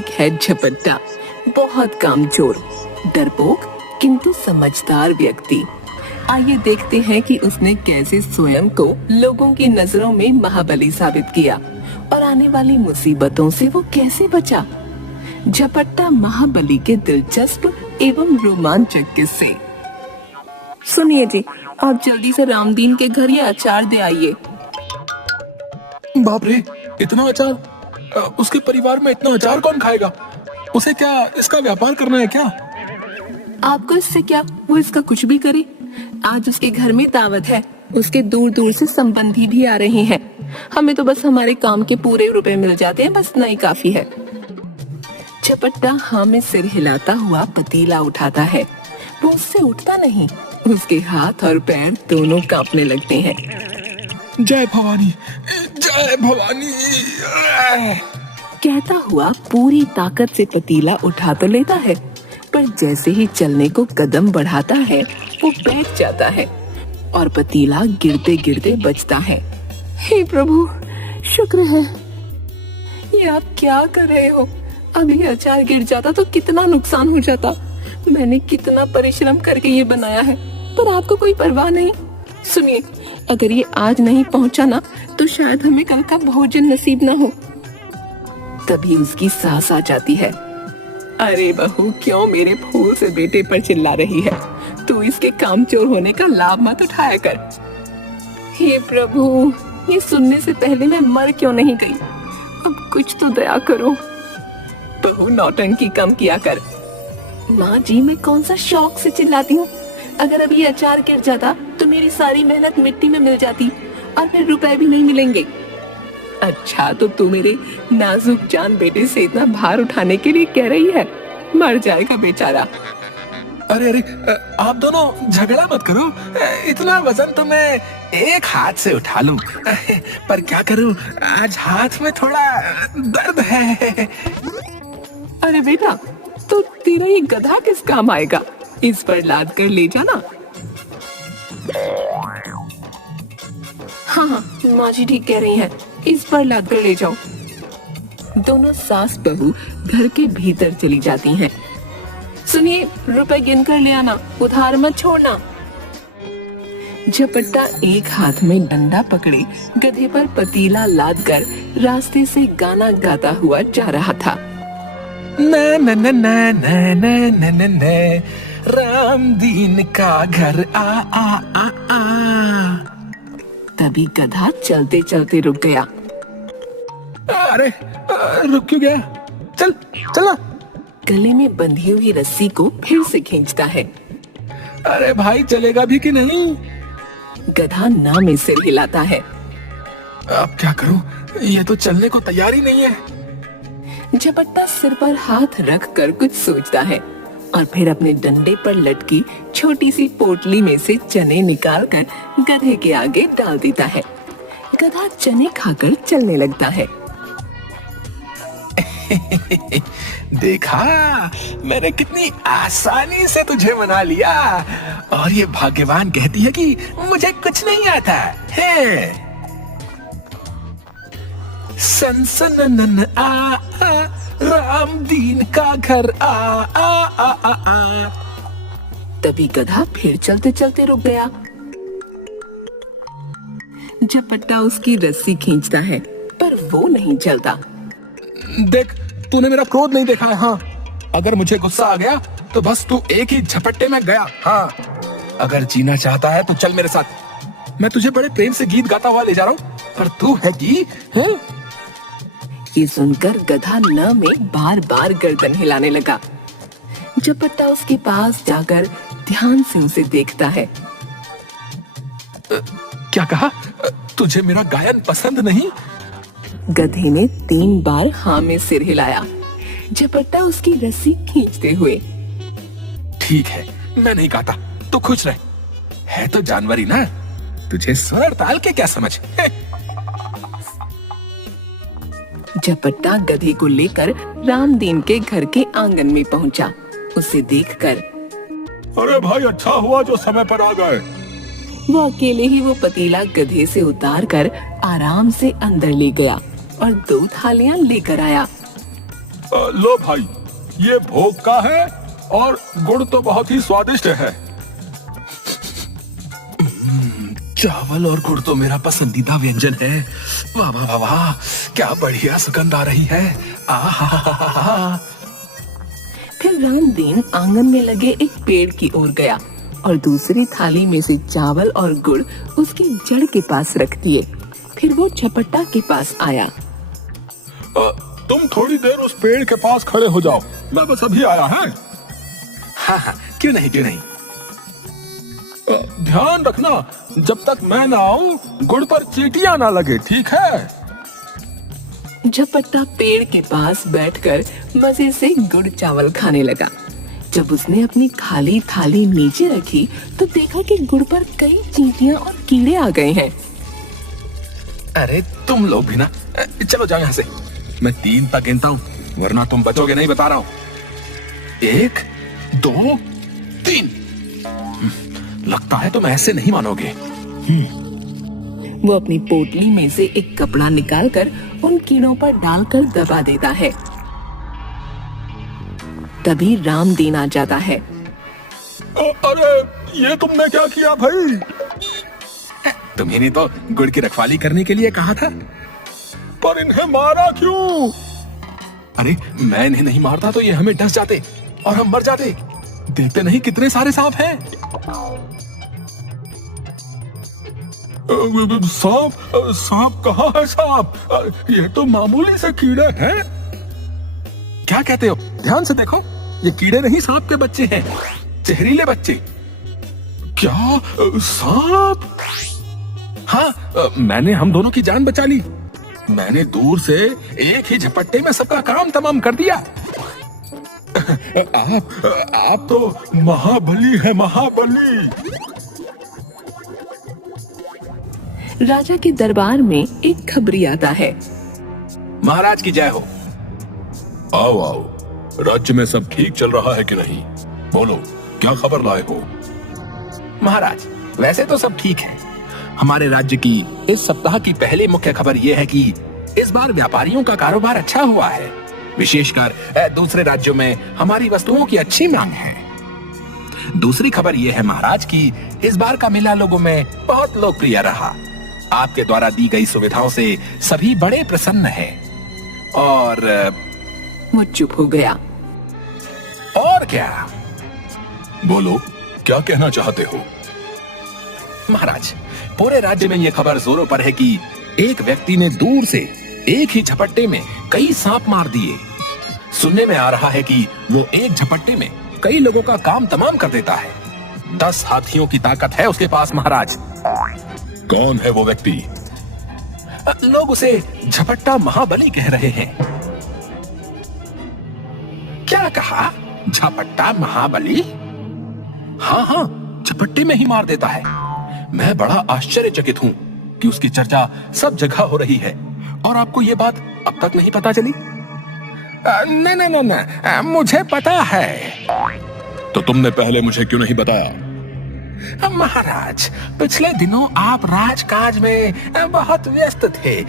एक है झपट्टा, बहुत कामचोर, डरपोक किंतु समझदार व्यक्ति। आइए देखते हैं कि उसने कैसे स्वयं को लोगों की नजरों में महाबली साबित किया और आने वाली मुसीबतों से वो कैसे बचा। झपट्टा महाबली के दिलचस्प एवं रोमांचक किस्से। सुनिए जी, आप जल्दी से रामदीन के घर ये अचार दे आइए। बाप रे, इतना अचार! उसके परिवार में इतना अचार कौन खाएगा? उसे क्या इसका व्यापार करना है क्या? आपको इससे क्या, वो इसका कुछ भी करे। आज उसके घर में दावत है, उसके दूर दूर से संबंधी भी आ रहे हैं। हमें तो बस हमारे काम के पूरे रुपए मिल जाते हैं, बस इतना ही काफी है। झपट्टा हाँ में सिर हिलाता हुआ पतीला उठाता है। वो उससे उठता नहीं, उसके हाथ और पैर दोनों कांपने लगते हैं। जय भवानी, जय भवानी! कहता हुआ पूरी ताकत से पतीला उठा तो लेता है, पर जैसे ही चलने को कदम बढ़ाता है वो बैठ जाता है और पतीला गिरते गिरते बचता है। हे प्रभु, शुक्र है। ये आप क्या कर रहे हो? अभी अचार गिर जाता तो कितना नुकसान हो जाता। मैंने कितना परिश्रम करके ये बनाया है, पर आपको कोई परवाह नहीं। सुनिए, अगर ये आज नहीं पहुंचा ना तो शायद हमें कल का भोजन नसीब ना हो। तभी उसकी सास आ जाती है। अरे बहू, क्यों मेरे फूल से बेटे पर चिल्ला रही है? तू इसके कामचोर होने का लाभ मत उठाया कर। हे प्रभु, ये सुनने से पहले मैं मर क्यों नहीं गई? अब कुछ तो दया करो। बहू, नौटंकी कम किया कर। माँ जी, मैं कौन सा शौक से चिल्लाती हूँ? अगर अभी अचार गिर जाता तो मेरी सारी मेहनत मिट्टी में मिल जाती और फिर रुपए भी नहीं मिलेंगे। अच्छा, तो तू मेरे नाजुक जान बेटे से इतना भार उठाने के लिए कह रही है? मर जाएगा बेचारा। अरे अरे, आप दोनों झगड़ा मत करो। इतना वजन तो मैं एक हाथ से उठा लूं, पर क्या करूं, आज हाथ में थोड़ा दर्द है। अरे बेटा, तो तेरा ये गधा किस काम आएगा? इस पर लाद कर ले जाना। हाँ हाँ, माँ जी ठीक कह रही हैं, इस पर लाद कर ले जाओ। दोनों सास बहू घर के भीतर चली जाती हैं। सुनिए, रुपए गिन कर ले आना, उधार मत छोड़ना। झपट्टा एक हाथ में डंडा पकड़े गधे पर पतीला लाद कर रास्ते से गाना गाता हुआ जा रहा था। न न न न न न न न न, रामदीन का घर आ आ आ आ। तभी गधा चलते चलते रुक गया। अरे, रुक क्यों गया? चल चला। गले में बंधी हुई रस्सी को फिर से खींचता है। अरे भाई, चलेगा भी कि नहीं? गधा ना में सिर हिलाता है। अब क्या करूं? ये तो चलने को तैयार ही नहीं है। झपट्टा सिर पर हाथ रख कर कुछ सोचता है और फिर अपने डंडे पर लटकी छोटी सी पोटली में से चने निकालकर गधे के आगे डाल देता है। गधा चने खाकर चलने लगता है। देखा, मैंने कितनी आसानी से तुझे मना लिया, और ये भाग्यवान कहती है कि मुझे कुछ नहीं आता है। सन सन नन आ, आ रामदीन का घर आ आ आ आ आ। तभी गधा फिर चलते चलते रुक गया। झपट्टा उसकी रस्सी खींचता है, पर वो नहीं चलता। देख, तूने मेरा क्रोध नहीं देखा है। हाँ, अगर मुझे गुस्सा आ गया तो बस तू एक ही झपट्टे में गया। हाँ, अगर जीना चाहता है तो चल मेरे साथ। मैं तुझे बड़े प्रेम से गीत गाता हुआ ले जा रहा हूँ, पर तू है कि है? ये सुनकर गधा न में बार बार गर्दन हिलाने लगा। झपट्टा उसके पास जाकर ध्यान से उसे देखता है। क्या कहा? तुझे मेरा गायन पसंद नहीं? गधे ने 3 बार हाँ में सिर हिलाया। झपट्टा उसकी रस्सी खींचते हुए, ठीक है, मैं नहीं गाता, तो खुश रह। है तो जानवरी ना, तुझे स्वर ताल के क्या समझ। झपट्टा गधे को लेकर रामदीन के घर के आंगन में पहुंचा। उसे देखकर, अरे भाई, अच्छा हुआ जो समय पर आ गए। वो अकेले ही वो पतीला गधे से उतार कर आराम से अंदर ले गया और 2 थालियां लेकर आया। लो भाई, ये भोग का है और गुड़ तो बहुत ही स्वादिष्ट है। चावल और गुड़ तो मेरा पसंदीदा व्यंजन है। वाह वाह वाह वाह, क्या बढ़िया सुगंध आ रही है। आहा। फिर रामदीन आंगन में लगे एक पेड़ की ओर गया और दूसरी थाली में से चावल और गुड़ उसकी जड़ के पास रख दिए। फिर वो झपट्टा के पास आया। तुम थोड़ी देर उस पेड़ के पास खड़े हो जाओ, मैं बस अभी आया है। हाँ हाँ, क्यों नहीं क्यों नहीं। ध्यान रखना, जब तक मैं ना आऊं गुड़ पर चींटियां ना लगे, ठीक है? झपट्टा पेड़ के पास बैठकर मजे से गुड़ चावल खाने लगा। जब उसने अपनी खाली थाली नीचे रखी तो देखा कि गुड़ पर कई चींटियां और कीड़े आ गए हैं। अरे तुम लोग भी ना, चलो जाओ यहाँ से। मैं 3 तक गिनता हूँ, वरना तुम बचोगे नहीं, बता रहा हूँ। 1 2 3। लगता है तुम ऐसे नहीं मानोगे। वो अपनी पोटली में से एक कपड़ा निकालकर उन कीड़ों पर डालकर दबा देता है। तभी रामदीन आ जाता है। अरे ये तुमने क्या किया भाई? तुम्हें तो गुड़ की रखवाली करने के लिए कहा था। पर इन्हें मारा क्यों? अरे मैं इन्हें नहीं मारता तो ये हमें डस जाते और हम मर जाते। देखते नहीं कितने सारे सांप हैं। सांप कहाँ है? सांप? ये तो मामूली से कीड़े हैं। क्या कहते हो? ध्यान से देखो, ये कीड़े नहीं, सांप के बच्चे हैं, जहरीले बच्चे। क्या सांप? हाँ, मैंने हम दोनों की जान बचा ली। मैंने दूर से एक ही झपट्टे में सबका काम तमाम कर दिया। आप तो महाबली है, महाबली। राजा के दरबार में एक खबरी आता है। महाराज की जय हो। आओ आओ, राज्य में सब ठीक चल रहा है कि नहीं? बोलो, क्या खबर लाए हो? महाराज, वैसे तो सब ठीक है। हमारे राज्य की इस सप्ताह की पहली मुख्य खबर यह है कि इस बार व्यापारियों का कारोबार अच्छा हुआ है। विशेषकर दूसरे राज्यों में हमारी वस्तुओं की अच्छी मांग है। दूसरी खबर यह है महाराज कि इस बार का मेला लोगों में बहुत लोकप्रिय रहा। आपके द्वारा दी गई सुविधाओं से सभी बड़े प्रसन्न हैं। और वो चुप हो गया। और क्या? बोलो, क्या कहना चाहते हो? महाराज, पूरे राज्य में यह खबर जोरों पर है कि एक व्यक्ति ने दूर से एक ही झपट्टे में कई सांप मार दिए। सुनने में आ रहा है कि वो एक झपट्टे में कई लोगों का काम तमाम कर देता है। 10 हाथियों की ताकत है उसके पास महाराज। कौन है वो व्यक्ति? लोग उसे झपट्टा महाबली कह रहे हैं। क्या कहा? झपट्टा महाबली? हाँ हाँ, झपट्टे में ही मार देता है। मैं बड़ा आश्चर्यचकित हूँ कि उसकी चर्चा सब जगह हो रही है और आपको ये बात अब तक नहीं पता चली? नहीं नहीं नहीं, मुझे पता है। तो तुमने पहले मुझे क्यों नहीं बताया? महाराज, पिछले दिनों आप राजकाज में बहुत व्यस्त थे।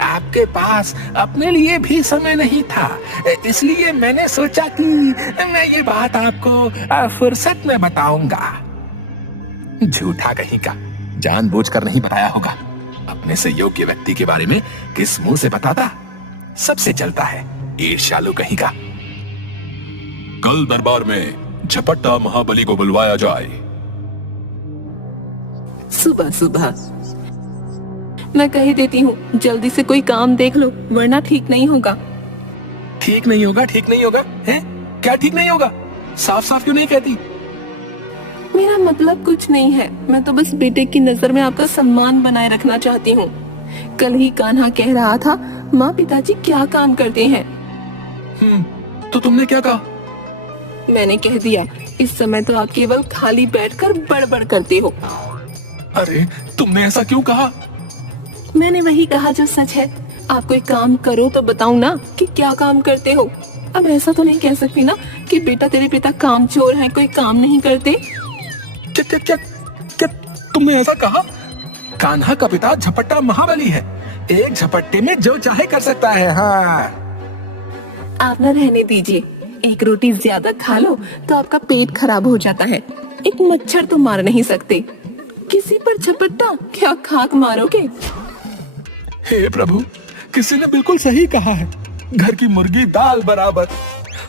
आपके पास अपने लिए भी समय नहीं था, इसलिए मैंने सोचा कि मैं ये बात आपको फुर्सत में बताऊंगा। झूठा कहीं का, जानबूझकर नहीं बताया होगा। अपने से योग्य व्यक्ति के बारे में किस मुंह से बताता? सबसे चलता है, ईर्ष्यालु कहीं का। कल दरबार में झपट्टा महाबली को बुलवाया जाए। सुबह सुबह मैं कह देती हूँ, जल्दी से कोई काम देख लो, वरना ठीक नहीं होगा। ठीक नहीं होगा? ठीक नहीं होगा है? क्या ठीक नहीं होगा? साफ साफ क्यों नहीं कहती? मेरा मतलब कुछ नहीं है, मैं तो बस बेटे की नजर में आपका सम्मान बनाए रखना चाहती हूँ। कल ही कान्हा कह रहा था, माँ पिताजी क्या काम करते हैं। तो तुमने क्या कहा? मैंने कह दिया, इस समय तो आप केवल खाली बैठकर बड़बड़ करते हो। अरे तुमने ऐसा क्यों कहा? मैंने वही कहा जो सच है। आप कोई काम करो तो बताओ ना कि क्या काम करते हो। अब ऐसा तो नहीं कह सकती ना कि बेटा तेरे पिता कामचोर हैं, कोई काम नहीं करते। क्या क्या क्या क्या तुमने ऐसा कहा? कान्हा का पिता झपट्टा महाबली है, एक झपट्टे में जो चाहे कर सकता है। हाँ, आप ना रहने दीजिए, एक रोटी ज्यादा खा लो तो आपका पेट खराब हो जाता है। एक मच्छर तो मार नहीं सकते, किसी पर झपट्टा क्या खाक मारोगे? हे प्रभु, किसी ने बिल्कुल सही कहा है, घर की मुर्गी दाल बराबर।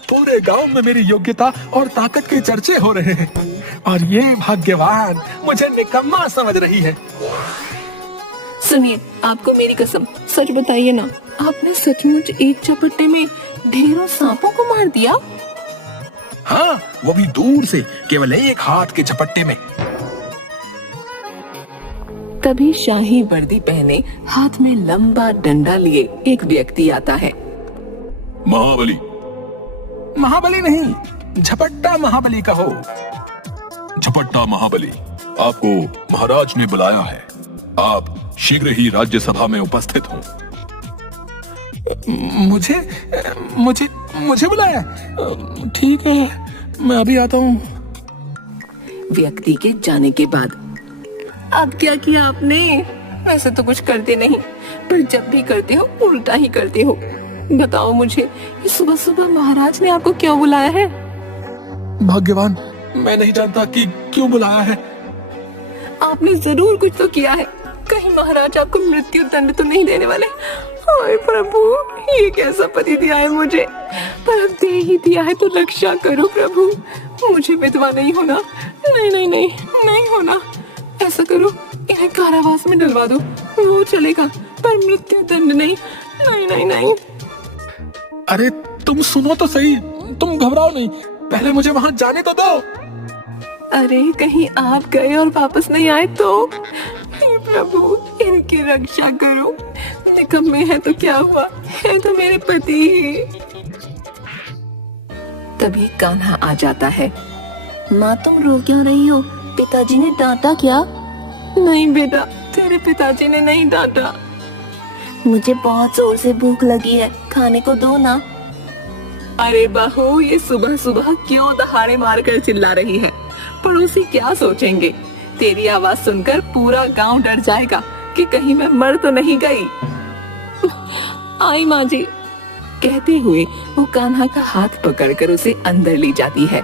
पूरे गांव में मेरी योग्यता और ताकत के चर्चे हो रहे हैं और ये भाग्यवान मुझे निकम्मा समझ रही है। सुनिए, आपको मेरी कसम, सच बताइए ना, आपने सचमुच एक झपट्टे में ढेरों सांपों को मार दिया? हाँ, वो भी दूर से, केवल एक हाथ के झपट्टे में। तभी शाही वर्दी पहने, हाथ में लंबा डंडा लिए एक व्यक्ति आता है। महाबली। महाबली नहीं, झपट्टा महाबली कहो। झपट्टा महाबली, आपको महाराज ने बुलाया है, आप शीघ्र ही राज्यसभा में उपस्थित हो। मुझे मुझे मुझे बुलाया? ठीक है, मैं अभी आता हूँ। व्यक्ति के जाने के बाद अब क्या किया आपने? वैसे तो कुछ करते नहीं, पर जब भी करते हो उल्टा ही करते हो। बताओ मुझे, ये सुबह सुबह महाराज ने आपको क्यों बुलाया है? भाग्यवान, मैं नहीं जानता कि क्यों बुलाया है। आपने जरूर कुछ तो किया है, कहीं महाराज आपको मृत्यु दंड तो नहीं देने वाले? हाय प्रभु, ये कैसा पति दिया है मुझे, पर अब दे ही दिया है तो रक्षा करो प्रभु। मुझे विधवा नहीं होना, नहीं नहीं नहीं नहीं होना। ऐसा करो, इन्हें कारावास में डलवा दो, वो चलेगा, पर मृत्यु दंड नहीं, नहीं नहीं नहीं। अरे तुम सुनो तो सही, तुम घबराओ नहीं, पहले मुझे वहां जाने तो दो। अरे कहीं आप गए और वापस नहीं आए तो? हे प्रभु, इनकी रक्षा करो। निकम्मे है तो क्या हुआ, है तो मेरे पति ही। तभी कान्हा आ जाता है। माँ, तुम रो क्यों रही हो? पिताजी ने डांटा क्या? नहीं बेटा, तेरे पिताजी ने नहीं डांटा। मुझे बहुत जोर से भूख लगी है, खाने को दो ना। अरे बहू, ये सुबह सुबह क्यों दहाड़े मारकर चिल्ला रही है? पड़ोसी क्या सोचेंगे? तेरी आवाज सुनकर पूरा गांव डर जाएगा कि कहीं मैं मर तो नहीं गई। आई माँ जी, कहते हुए वो कान्हा का हाथ पकड़कर उसे अंदर ले जाती है।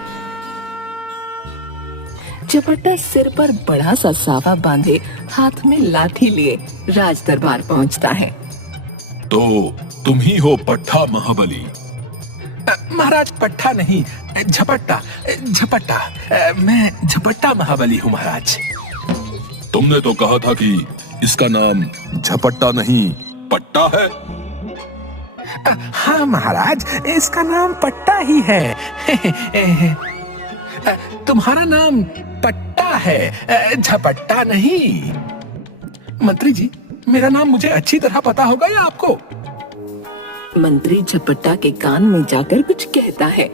झपट्टा सिर पर बड़ा सा सावा बांधे, हाथ में लाठी लिए राज दरबार पहुंचता है। तो तुम ही हो पट्टा महाबली? महाराज, पट्टा नहीं, झपट्टा झपट्टा। मैं झपट्टा महाबली हूँ महाराज। तुमने तो कहा था कि इसका नाम झपट्टा नहीं पट्टा है। हाँ महाराज, इसका नाम पट्टा ही है। तुम्हारा नाम पट्टा है, झपट्टा नहीं। मंत्री जी, मेरा नाम मुझे अच्छी तरह पता होगा या आपको? मंत्री झपट्टा के कान में जाकर कुछ कहता है।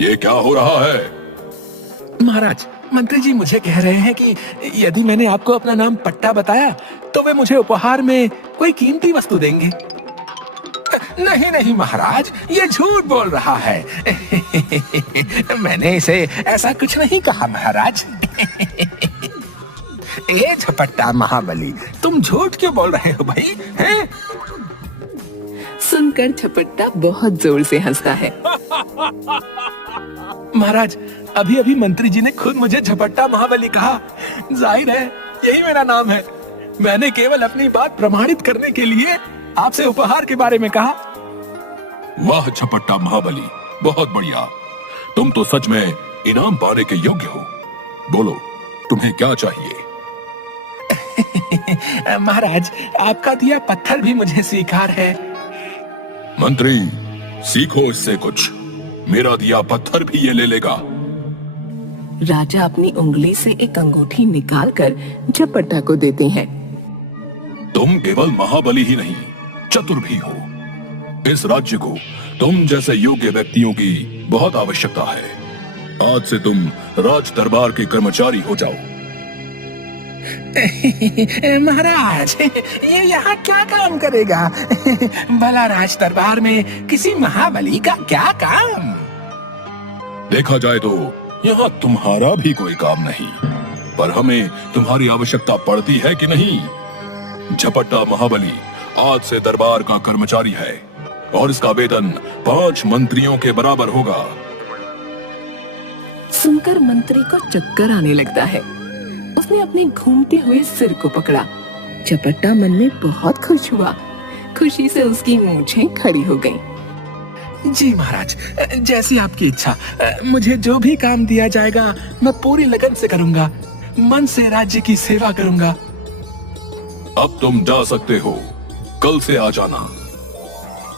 ये क्या हो रहा है? महाराज, मंत्री जी मुझे कह रहे हैं कि यदि मैंने आपको अपना नाम पट्टा बताया तो वे मुझे उपहार में कोई कीमती वस्तु देंगे। नहीं नहीं महाराज, ये झूठ बोल रहा है। मैंने इसे ऐसा कुछ नहीं कहा महाराज। ए झपट्टा महाबली, तुम झूठ क्यों बोल रहे हो भाई? हैं? सुनकर झपट्टा बहुत जोर से हंसता है। महाराज, अभी अभी मंत्री जी ने खुद मुझे झपट्टा महाबली कहा। जाहिर है यही मेरा नाम है। मैंने केवल अपनी बात प्रमाणित करने के लिए आपसे उपहार के बारे में कहा। वाह झपट्टा महाबली, बहुत बढ़िया। तुम तो सच में इनाम पाने के योग्य हो। बोलो, तुम्हें क्या चाहिए? महाराज, आपका दिया पत्थर भी मुझे स्वीकार है। मंत्री, सीखो इससे कुछ। मेरा दिया पत्थर भी ये ले लेगा। राजा अपनी उंगली से एक अंगूठी निकालकर झपट्टा को देते हैं। तुम केवल महाबली ही नहीं, चतुर भी हो। इस राज्य को तुम जैसे योग्य व्यक्तियों की बहुत आवश्यकता है। आज से तुम राज दरबार के कर्मचारी हो जाओ। महाराज, ये यहाँ क्या काम करेगा? भला राज दरबार में किसी महाबली का क्या काम? देखा जाए तो यहाँ तुम्हारा भी कोई काम नहीं, पर हमें तुम्हारी आवश्यकता पड़ती है कि नहीं? झपट्टा महाबली आज से दरबार का कर्मचारी है और इसका वेतन 5 मंत्रियों के बराबर होगा। सुनकर मंत्री को चक्कर आने लगता है। उसने अपने घूमते हुए सिर को पकड़ा। झपट्टा मन में बहुत खुश हुआ। खुशी से उसकी मूंछें खड़ी हो गईं। जी महाराज, जैसी आपकी इच्छा। मुझे जो भी काम दिया जाएगा मैं पूरी लगन से करूंगा। मन से राज्य की सेवा करूंगा। अब तुम जा सकते हो, कल से आ जाना।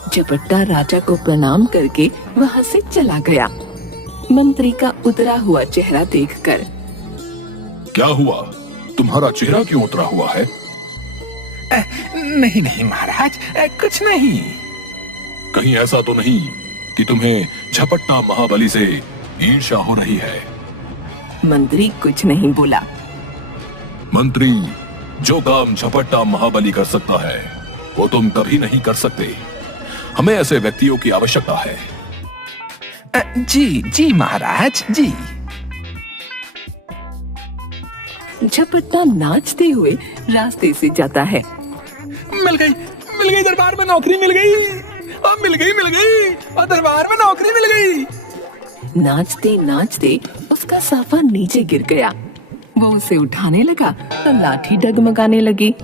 झपट्टा राजा को प्रणाम करके वहां से चला गया। मंत्री का उतरा हुआ चेहरा देखकर, क्या हुआ? तुम्हारा चेहरा क्यों उतरा हुआ है? नहीं नहीं महाराज, कुछ नहीं। कहीं ऐसा तो नहीं कि तुम्हें झपट्टा महाबली से ईर्ष्या हो रही है? मंत्री कुछ नहीं बोला। मंत्री, जो काम झपट्टा महाबली कर सकता है वो तुम कभी नहीं कर सकते। हमें ऐसे व्यक्तियों की आवश्यकता है। जी जी महाराज जी। झपट्टा नाचते हुए रास्ते से जाता है। मिल गई दरबार में नौकरी मिल गई। मिल गई और दरबार में नौकरी मिल गई। नाचते नाचते उसका साफा नीचे गिर गया। वो उसे उठाने लगा तो लाठी डगमगाने लगी।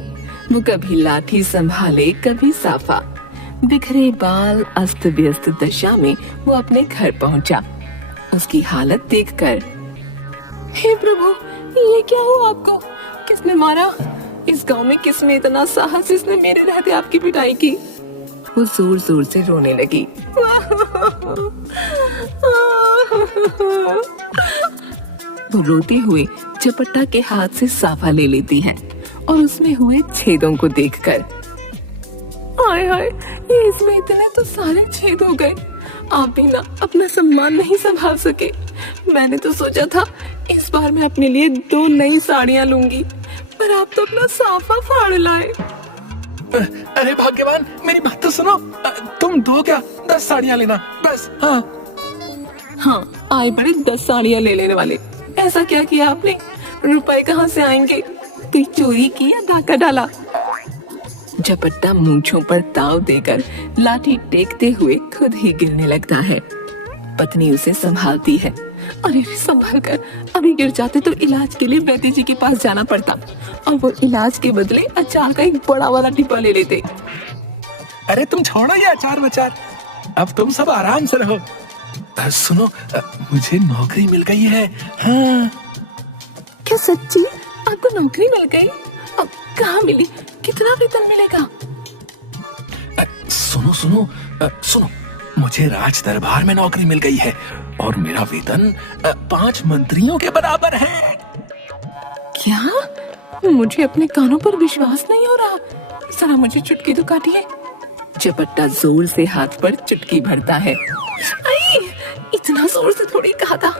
वो कभी लाठी संभाले कभी साफा। बिखरे बाल, अस्त व्यस्त दशा में वो अपने घर पहुंचा। उसकी हालत देखकर, हे प्रभु, ये क्या हुआ आपको? किसने मारा? इस गांव में किसने इतना साहस जिसने मेरे रहते आपकी पिटाई की? वो जोर जोर से रोने लगी। वो रोते हुए झपट्टा के हाथ से साफा ले लेती है और उसमें हुए छेदों को देखकर, हाय हाय, ये इसमें इतने तो सारे छेद हो गए। आप भी ना अपना सम्मान नहीं संभाल सके। मैंने तो सोचा था इस बार मैं अपने लिए 2 नई साड़ियां लूंगी, पर आप तो अपना साफा फाड़ लाए। अरे भाग्यवान, मेरी बात तो सुनो। तुम 2 क्या 10 साड़ियां लेना बस। हाँ, आए बड़े 10 साड़ियां ले लेने वाले। ऐसा क्या किया आपने? रुपए कहाँ से आएंगे? कोई चोरी की या डाका डाला? झपट्टा मूंछों पर ताव देकर लाठी टेकते हुए खुद ही गिरने लगता है। पत्नी उसे संभालती है। अरे संभल कर, अभी गिर जाते तो इलाज के लिए वैद्य जी के पास जाना पड़ता और वो इलाज के बदले अचार का एक बड़ा वाला डिब्बा ले लेते। अरे तुम छोड़ो ये अचार वचार, अब तुम सब आराम से रहो। सुनो, मुझे नौकरी मिल गई है। हाँ। क्या सच्ची? आपको नौकरी मिल गई? अब कहाँ मिली? कितना वेतन मिलेगा? सुनो, मुझे राज दरबार में नौकरी मिल गई है और मेरा वेतन 5 मंत्रियों के बराबर है। क्या? मुझे अपने कानों पर विश्वास नहीं हो रहा। जरा मुझे चुटकी तो काटिए। झपट्टा जोर से हाथ पर चुटकी भरता है। इतना जोर से थोड़ी कहा था।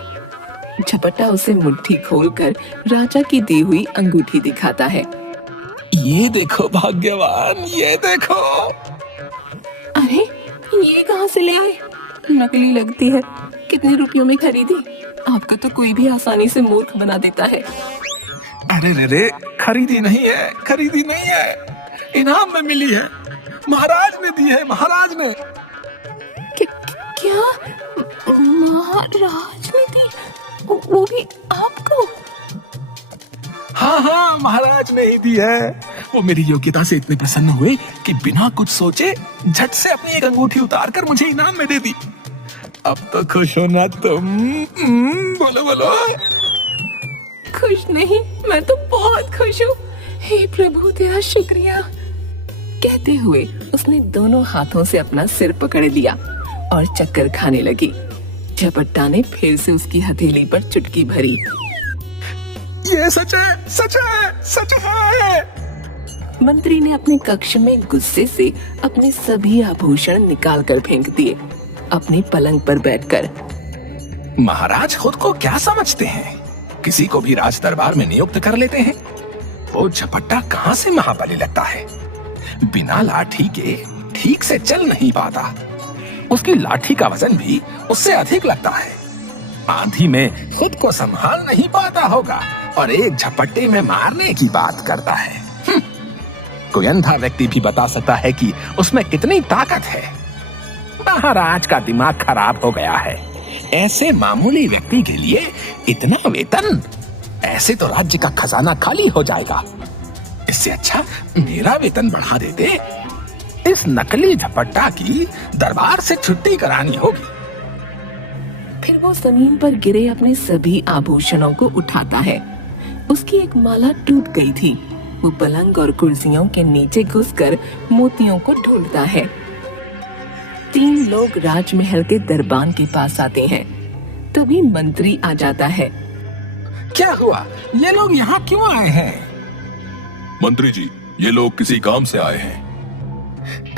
झपट्टा उसे मुट्ठी खोलकर राजा की दी हुई अंगूठी दिखाता है। ये देखो भाग्यवान, ये देखो। अरे ये कहाँ से ले आए? नकली लगती है। कितने रुपयों में खरीदी? आपका तो कोई भी आसानी से मूर्ख बना देता है। अरे रे, खरीदी नहीं है, इनाम में मिली है। महाराज ने दी है, महाराज ने। क्या? महाराज ने दी? वो भी आपको? हाँ, महाराज ने ही दी है। वो मेरी योग्यता से इतने प्रसन्न हुए कि बिना कुछ सोचे झट से अपनी एक अंगूठी उतार कर मुझे इनाम में दे दी। अब तो खुश हो ना तुम? बोलो। खुश नहीं, मैं तो बहुत खुश हूँ। हे प्रभु, तेरा शुक्रिया। कहते हुए उसने दोनों हाथों से अपना सिर पकड़ लिया और चक्कर खाने लगी। झपट्टा ने फिर से उसकी हथेली पर चुटकी भरी। ये सच है। मंत्री ने अपने कक्ष में गुस्से से अपने सभी आभूषण निकाल कर फेंक दिए। अपने पलंग पर बैठकर, महाराज खुद को क्या समझते हैं? किसी को भी राज दरबार में नियुक्त कर लेते हैं। वो झपट्टा कहाँ से महाबली लगता है? बिना लाठी के ठीक से चल नहीं पाता। उसकी लाठी का वजन भी उससे अधिक लगता है। आंधी में खुद को संभाल नहीं पाता होगा और एक झपट्टे में मारने की बात करता है। कोई अंधा व्यक्ति भी बता सकता है कि उसमें कितनी ताकत है। महाराज का दिमाग खराब हो गया है। ऐसे मामूली व्यक्ति के लिए इतना वेतन, ऐसे तो राज्य का खजाना खाली हो जाएगा। इससे अच्छा मेरा वेतन बढ़ा देते। इस नकली झपट्टा की दरबार से छुट्टी करानी होगी। फिर वो जमीन पर गिरे अपने सभी आभूषणों को उठाता है। उसकी एक माला टूट गई थी। वो पलंग और कुर्सियों के नीचे घुसकर मोतियों को ढूंढता है। 3 लोग राजमहल के दरबान के पास आते हैं। तभी मंत्री आ जाता है। क्या हुआ? ये लोग यहाँ क्यों आए हैं? मंत्री जी, ये लोग किसी काम से आए हैं।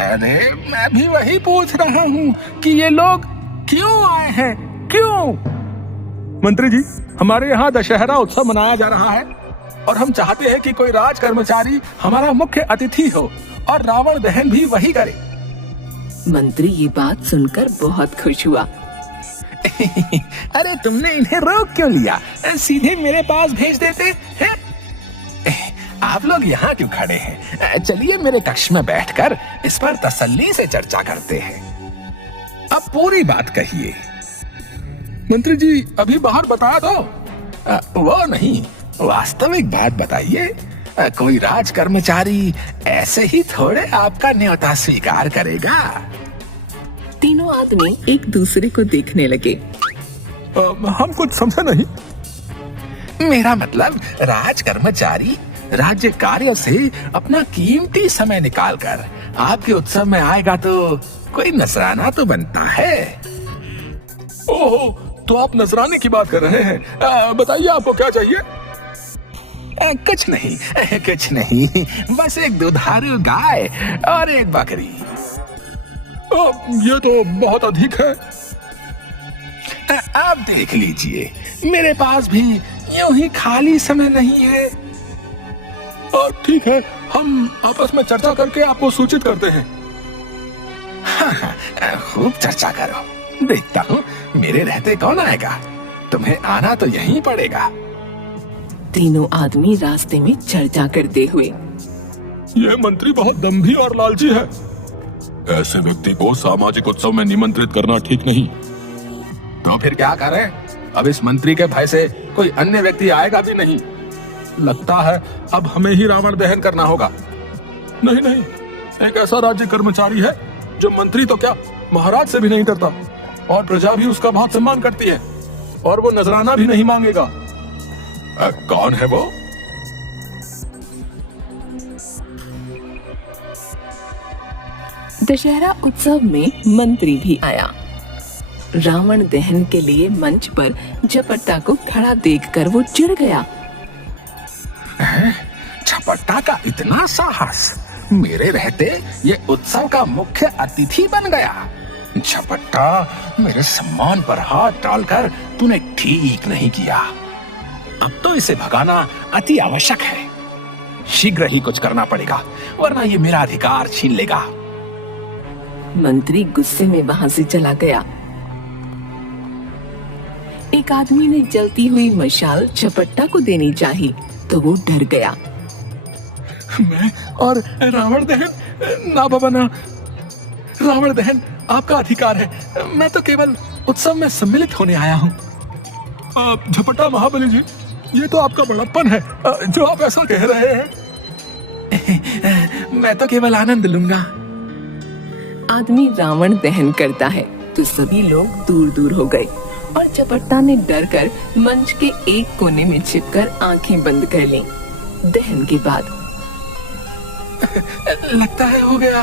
अरे मैं भी वही पूछ रहा हूँ कि ये लोग क्यों आए हैं, क्यों? मंत्री जी, हमारे यहाँ दशहरा उत्सव मनाया जा रहा है और हम चाहते हैं कि कोई राज कर्मचारी हमारा मुख्य अतिथि हो और रावण दहन भी वही करे। मंत्री ये बात सुनकर बहुत खुश हुआ। अरे तुमने इन्हें रोक क्यों लिया? सीधे मेरे पास भेज देते हैं। आप लोग यहाँ क्यों खड़े हैं? चलिए मेरे कक्ष में बैठकर इस पर तसल्ली से चर्चा करते हैं। अब पूरी बात कहिए। मंत्री जी, अभी बाहर बता दो। वो नहीं, वास्तविक बात बताइए। कोई राज कर्मचारी ऐसे ही थोड़े आपका न्योता स्वीकार करेगा। तीनों आदमी एक दूसरे को देखने लगे। हम कुछ समझे नहीं। मेरा मतलब राज कर्मचारी राज्य कार्य से अपना कीमती समय निकालकर आपके उत्सव में आएगा तो कोई नजराना तो बनता है। ओहो, तो आप नजराने की बात कर रहे हैं। बताइए आपको क्या चाहिए? कुछ नहीं, कुछ नहीं, बस एक दुधारू गाय और एक बकरी। ये तो बहुत अधिक है। आप देख लीजिए, मेरे पास भी यूं ही खाली समय नहीं है। ठीक है, हम आपस में चर्चा करके आपको सूचित करते हैं। हाँ, खूब चर्चा करो। देखता हूँ मेरे रहते कौन आएगा। तुम्हें आना तो यहीं पड़ेगा। तीनों आदमी रास्ते में चर्चा करते हुए। यह मंत्री बहुत दम्भी और लालची है। ऐसे व्यक्ति को सामाजिक उत्सव में निमंत्रित करना ठीक नहीं। तो फिर क्या करें? अब इस मंत्री के भय से कोई अन्य व्यक्ति आएगा भी नहीं। लगता है अब हमें ही रावण दहन करना होगा। नहीं नहीं, एक ऐसा राज्य कर्मचारी है जो मंत्री तो क्या, महाराज से भी नहीं डरता और प्रजा भी उसका बहुत सम्मान करती है और वो नजराना भी नहीं मांगेगा। कौन है वो? दशहरा उत्सव में मंत्री भी आया। रावण दहन के लिए मंच पर झपट्टा को खड़ा देखकर वो चिढ़ गया। झपट्टा का इतना साहस! मेरे रहते ये उत्सव का मुख्य अतिथि बन गया। झपट्टा, मेरे सम्मान पर हाथ डालकर तूने ठीक नहीं किया। अब तो इसे भगाना अति आवश्यक है। शीघ्र ही कुछ करना पड़ेगा, वरना ये मेरा अधिकार छीन लेगा। मंत्री गुस्से में वहां से चला गया। एक आदमी ने जलती हुई मशाल झपट्टा को देनी चाहिए तो वो डर गया। मैं और रावण दहन? ना बाबा ना, रावण दहन आपका अधिकार है। मैं तो केवल उत्सव में सम्मिलित होने आया हूँ। झपट्टा महाबली जी, ये तो आपका बड़प्पन है जो आप ऐसा कह रहे हैं। मैं तो केवल आनंद लूंगा। आदमी रावण दहन करता है तो सभी लोग दूर दूर हो गए और झपट्टा ने डर कर मंच के एक कोने में छिपकर आंखें बंद कर लीं। दहन के बाद लगता है हो गया।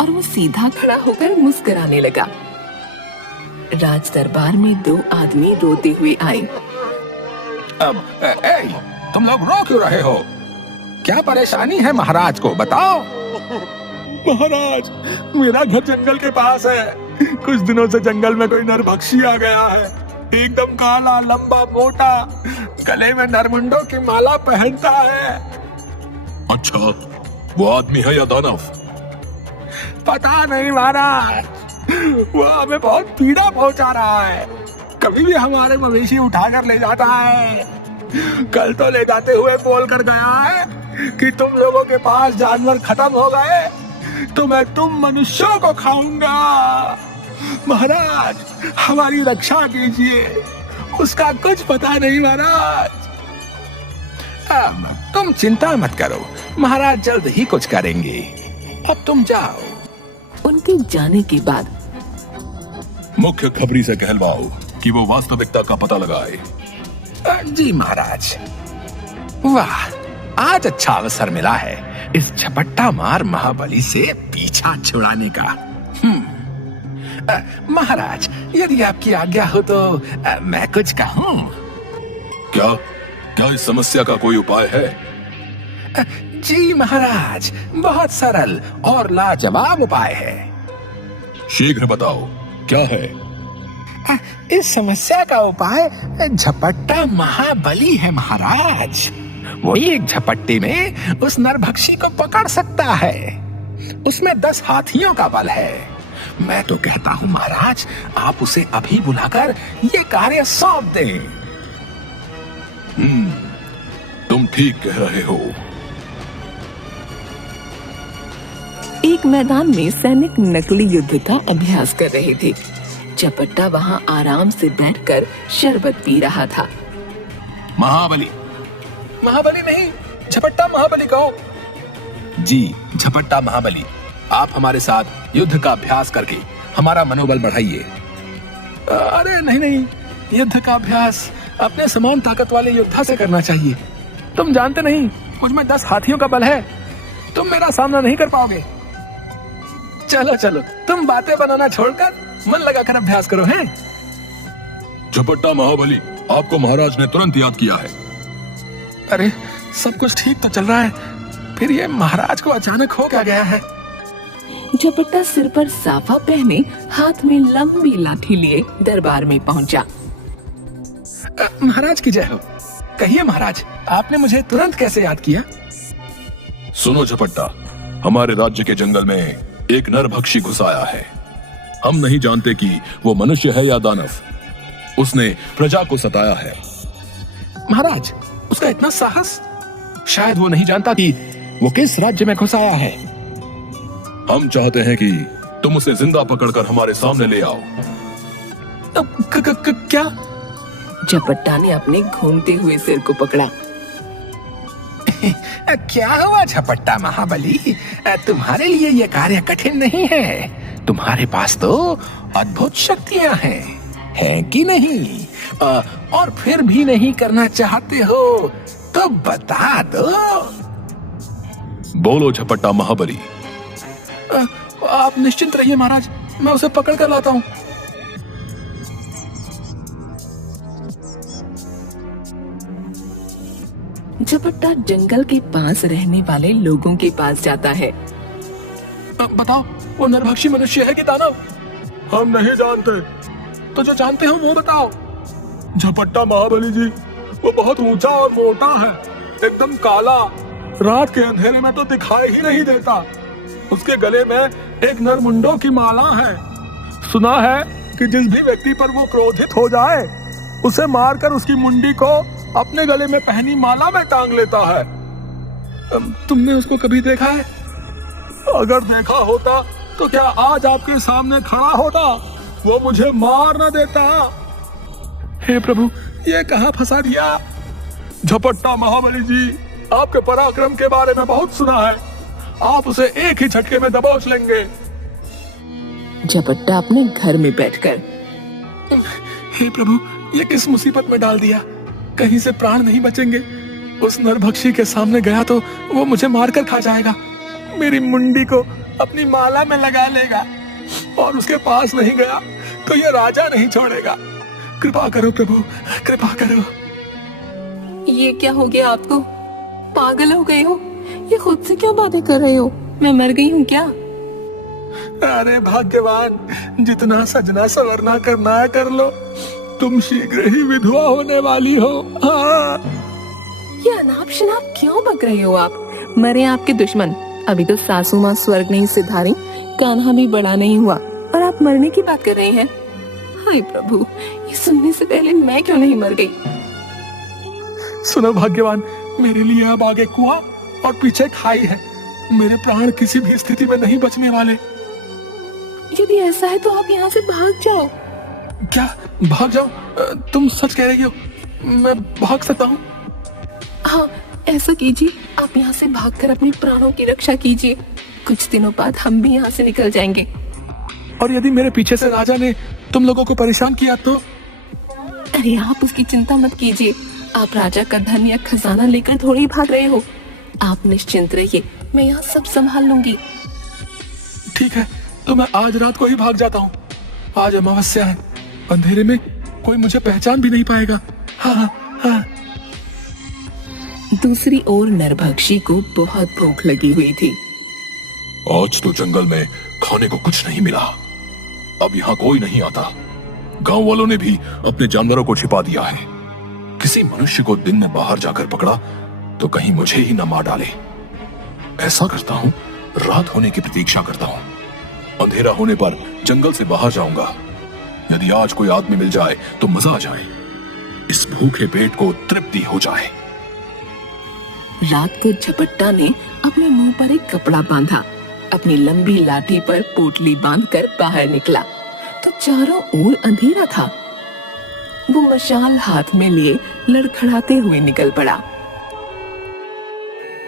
और वो सीधा खड़ा होकर मुस्कुराने लगा। राज दरबार में 2 आदमी रोते हुए आए। अब तुम लोग रो क्यों रहे हो? क्या परेशानी है महाराज को, बताओ। महाराज, मेरा घर जंगल के पास है। कुछ दिनों से जंगल में कोई नरभक्षी आ गया है। एकदम काला, लंबा, मोटा, गले में नरमुंडों की माला पहनता है। अच्छा, वो आदमी है या दानव? पता नहीं महाराज, वो हमें बहुत पीड़ा पहुंचा रहा है। कभी भी हमारे मवेशी उठाकर ले जाता है। कल तो ले जाते हुए बोल कर गया है कि तुम लोगों के पास जानवर खत्म हो गए, तो मैं तुम मनुष्यों को खाऊंगा। महाराज, हमारी रक्षा कीजिए, उसका कुछ पता नहीं महाराज। तुम चिंता मत करो, महाराज जल्द ही कुछ करेंगे। अब तुम जाओ। उनके जाने के बाद मुख्य खबरी से कहलवाओ कि वो वास्तविकता का पता लगाए। जी महाराज। वाह, आज अच्छा अवसर मिला है इस झपट्टा मार महाबली से पीछा छुड़ाने का। महाराज, यदि आपकी आज्ञा हो तो मैं कुछ कहूँ। क्या क्या इस समस्या का कोई उपाय है? जी महाराज, बहुत सरल और लाजवाब उपाय है। शीघ्र बताओ, क्या है? इस समस्या का उपाय झपट्टा महाबली है महाराज। वो एक झपट्टे में उस नरभक्षी को पकड़ सकता है। उसमें 10 हाथियों का बल है। मैं तो कहता हूँ महाराज, आप उसे अभी बुलाकर ये कार्य सौंप दें। तुम ठीक कह रहे हो। एक मैदान में सैनिक नकली युद्ध का अभ्यास कर रहे थे। झपट्टा वहाँ आराम से बैठकर शरबत पी रहा था। महाबली। महाबली नहीं, झपट्टा महाबली कहो। जी, झपट्टा महाबली, आप हमारे साथ युद्ध का अभ्यास करके हमारा मनोबल बढ़ाइए। अरे नहीं नहीं, युद्ध का अभ्यास अपने समान ताकत वाले योद्धा से करना चाहिए। तुम जानते नहीं, मुझ में 10 हाथियों का बल है। तुम मेरा सामना नहीं कर पाओगे। चलो चलो, तुम बातें बनाना छोड़कर मन लगाकर अभ्यास करो। हैं? झपट्टा महाबली, आपको महाराज ने तुरंत याद किया है। अरे, सब कुछ ठीक तो चल रहा है, फिर ये महाराज को अचानक हो क्या गया है? झपट्टा सिर पर साफा पहने हाथ में लंबी लाठी लिए दरबार में पहुंचा। महाराज की जय हो। कहिए महाराज, आपने मुझे तुरंत कैसे याद किया? सुनो झपट्टा, हमारे राज्य के जंगल में एक नरभक्षी घुस आया है। हम नहीं जानते कि वो मनुष्य है या दानव। उसने प्रजा को सताया है। महाराज, उसका इतना साहस? शायद वो नहीं जानता कि वो किस राज्य में घुस आया है। हम चाहते हैं कि तुम उसे जिंदा पकड़कर हमारे सामने ले आओ। क्या? झपट्टा ने अपने घूमते हुए सिर को पकड़ा। क्या हुआ झपट्टा महाबली? तुम्हारे लिए ये कार्य कठिन नहीं है। तुम्हारे पास तो अद्भुत शक्तियां हैं कि नहीं? और फिर भी नहीं करना चाहते हो तो बता दो। बोलो झपट्टा महाबली। आप निश्चिंत रहिए महाराज, मैं उसे पकड़ कर लाता हूँ। झपट्टा जंगल के पास रहने वाले लोगों के पास जाता है। बताओ, वो नरभक्षी मनुष्य है कि दानव? हम नहीं जानते। तो जो जानते हो वो बताओ। झपट्टा महाबली जी, वो बहुत ऊंचा और मोटा है, एकदम काला, रात के अंधेरे में तो दिखाई ही नहीं देता। उसके गले में एक नरमुंडों की माला है। सुना है कि जिस भी व्यक्ति पर वो क्रोधित हो जाए, उसे मारकर उसकी मुंडी को अपने गले में पहनी माला में टांग लेता है। तुमने उसको कभी देखा है? अगर देखा होता तो क्या आज आपके सामने खड़ा होता? वो मुझे मार न देता। हे प्रभु, ये कहाँ फंसा दिया? झपट्टा महाबली जी, आपके पराक्रम के बारे में बहुत सुना है। आप उसे एक ही झटके में दबोच लेंगे। झपट्टा अपने घर में बैठकर, हे प्रभु, ये किस मुसीबत में डाल दिया? कहीं से प्राण नहीं बचेंगे। उस नरभक्षी के सामने गया तो वो मुझे मारकर खा जाएगा, मेरी मुंडी को अपनी माला में लगा लेगा, और उसके पास नहीं गया तो ये राजा नहीं छोड़ेगा। कृपा करो प्रभु, कृपा करो। ये क्या हो गया आपको? पागल हो गए हो? ये खुद से क्यों बातें कर रहे हो? मैं मर गई हूँ क्या? अरे भाग्यवान, जितना सजना संवरना करना है कर लो। तुम शीघ्र ही विधवा होने वाली हो। हाँ। ये अनाप शनाप क्यों बक रहे हो आप? मरे आपके दुश्मन। अभी तो सासू माँ स्वर्ग नहीं सिधारी, कान्हा भी बड़ा नहीं हुआ, और आप मरने की बात कर रहे हैं। हाय प्रभु, ये सुनने से पहले मैं क्यों नहीं मर गई? सुनो भाग्यवान, मेरे लिए अब आगे कुआं और पीछे खाई है। मेरे प्राण किसी भी स्थिति में नहीं बचने वाले। यदि ऐसा है तो आप यहाँ से भाग जाओ। क्या भाग जाओ? तुम सच कह रही हो? मैं भाग सकता हूँ? हाँ, ऐसा कीजिए, आप यहाँ से भागकर अपने प्राणों की रक्षा कीजिए। कुछ दिनों बाद हम भी यहाँ से निकल जाएंगे। और यदि मेरे पीछे से राजा ने तुम लोगों को परेशान किया तो? अरे आप उसकी चिंता मत कीजिए। आप राजा का धन या खजाना लेकर थोड़ी भाग रहे हो। आप निश्चिंत रहिए, मैं यहाँ सब संभाल लूंगी। ठीक है, तो मैं आज रात को ही भाग जाता हूँ। आज अमावस्या है, अंधेरे में कोई मुझे पहचान भी नहीं पाएगा। हाँ हाँ हाँ। दूसरी ओर नरभक्षी को बहुत भूख लगी हुई थी। आज तो जंगल में खाने को कुछ नहीं मिला। अब यहाँ कोई नहीं आता। गांव वालों ने भी अपने जानवरों को छिपा दिया है। किसी मनुष्य को दिन में बाहर जाकर पकड़ा तो कहीं मुझे ही न मार डाले। ऐसा करता हूँ, रात होने की प्रतीक्षा करता हूँ। अंधेरा होने पर जंगल से बाहर जाऊंगा। यदि आज कोई आदमी मिल जाए तो मजा आ जाए, इस भूखे पेट को तृप्ति हो जाए। रात को झपट्टा ने अपने मुंह पर एक कपड़ा बांधा, अपनी लंबी लाठी पर पोटली बांधकर बाहर निकला तो चारों ओर अंधेरा था। वो मशाल हाथ में लिए लड़खड़ाते हुए निकल पड़ा।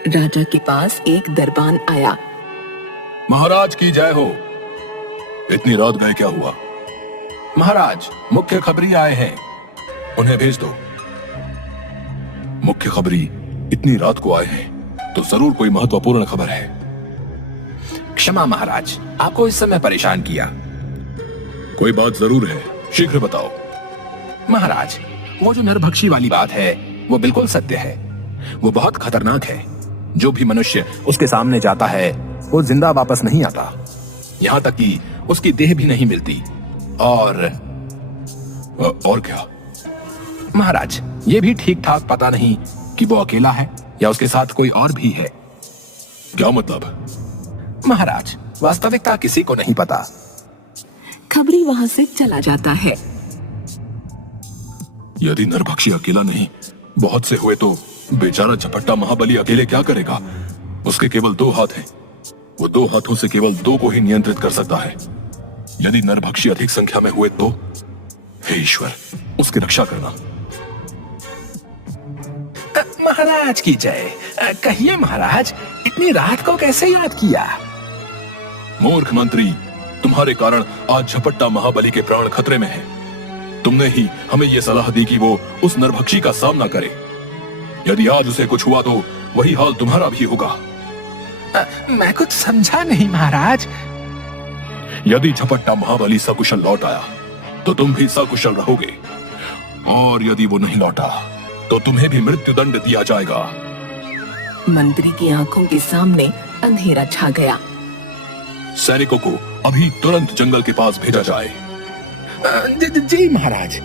राजा के पास एक दरबान आया। महाराज की जय हो। इतनी रात गए क्या हुआ? महाराज, मुख्य खबरी आए हैं, उन्हें भेज दो। मुख्य खबरी इतनी रात को आए हैं तो जरूर कोई महत्वपूर्ण खबर है। क्षमा महाराज, आपको इस समय परेशान किया। कोई बात जरूर है, शीघ्र बताओ। महाराज, वो जो नरभक्षी वाली बात है वो बिल्कुल सत्य है। वो बहुत खतरनाक है। जो भी मनुष्य उसके सामने जाता है वो जिंदा वापस नहीं आता। यहाँ तक कि उसकी देह भी नहीं मिलती। और क्या? महाराज, ये भी ठीक ठाक पता नहीं कि वो अकेला है या उसके साथ कोई और भी है। क्या मतलब? महाराज, वास्तविकता किसी को नहीं पता। खबरी वहां से चला जाता है। यदि नरभक्षी अकेला नहीं, बहुत से हुए तो बेचारा झपट्टा महाबली अकेले क्या करेगा? उसके केवल 2 हाथ हैं। वो 2 हाथों से केवल 2 को ही नियंत्रित कर सकता है। यदि नरभक्षी अधिक संख्या में हुए तो हे ईश्वर, उसकी रक्षा करना। महाराज की जय। कहिए महाराज, इतनी रात को कैसे याद किया? मूर्ख मंत्री, तुम्हारे कारण आज झपट्टा महाबली के प्राण खतरे में हैं। तुमने ही हमें यह सलाह दी कि वो उस नरभक्षी का सामना करे। यदि आज उसे कुछ हुआ तो वही हाल तुम्हारा भी होगा। मैं कुछ समझा नहीं महाराज। यदि झपट्टा महाबली सकुशल लौट आया तो तुम भी सकुशल रहोगे, और यदि वो नहीं लौटा तो तुम्हें भी मृत्यु दंड दिया जाएगा। मंत्री की आंखों के सामने अंधेरा छा गया। सैनिकों को अभी तुरंत जंगल के पास भेजा जाए। जी महाराज।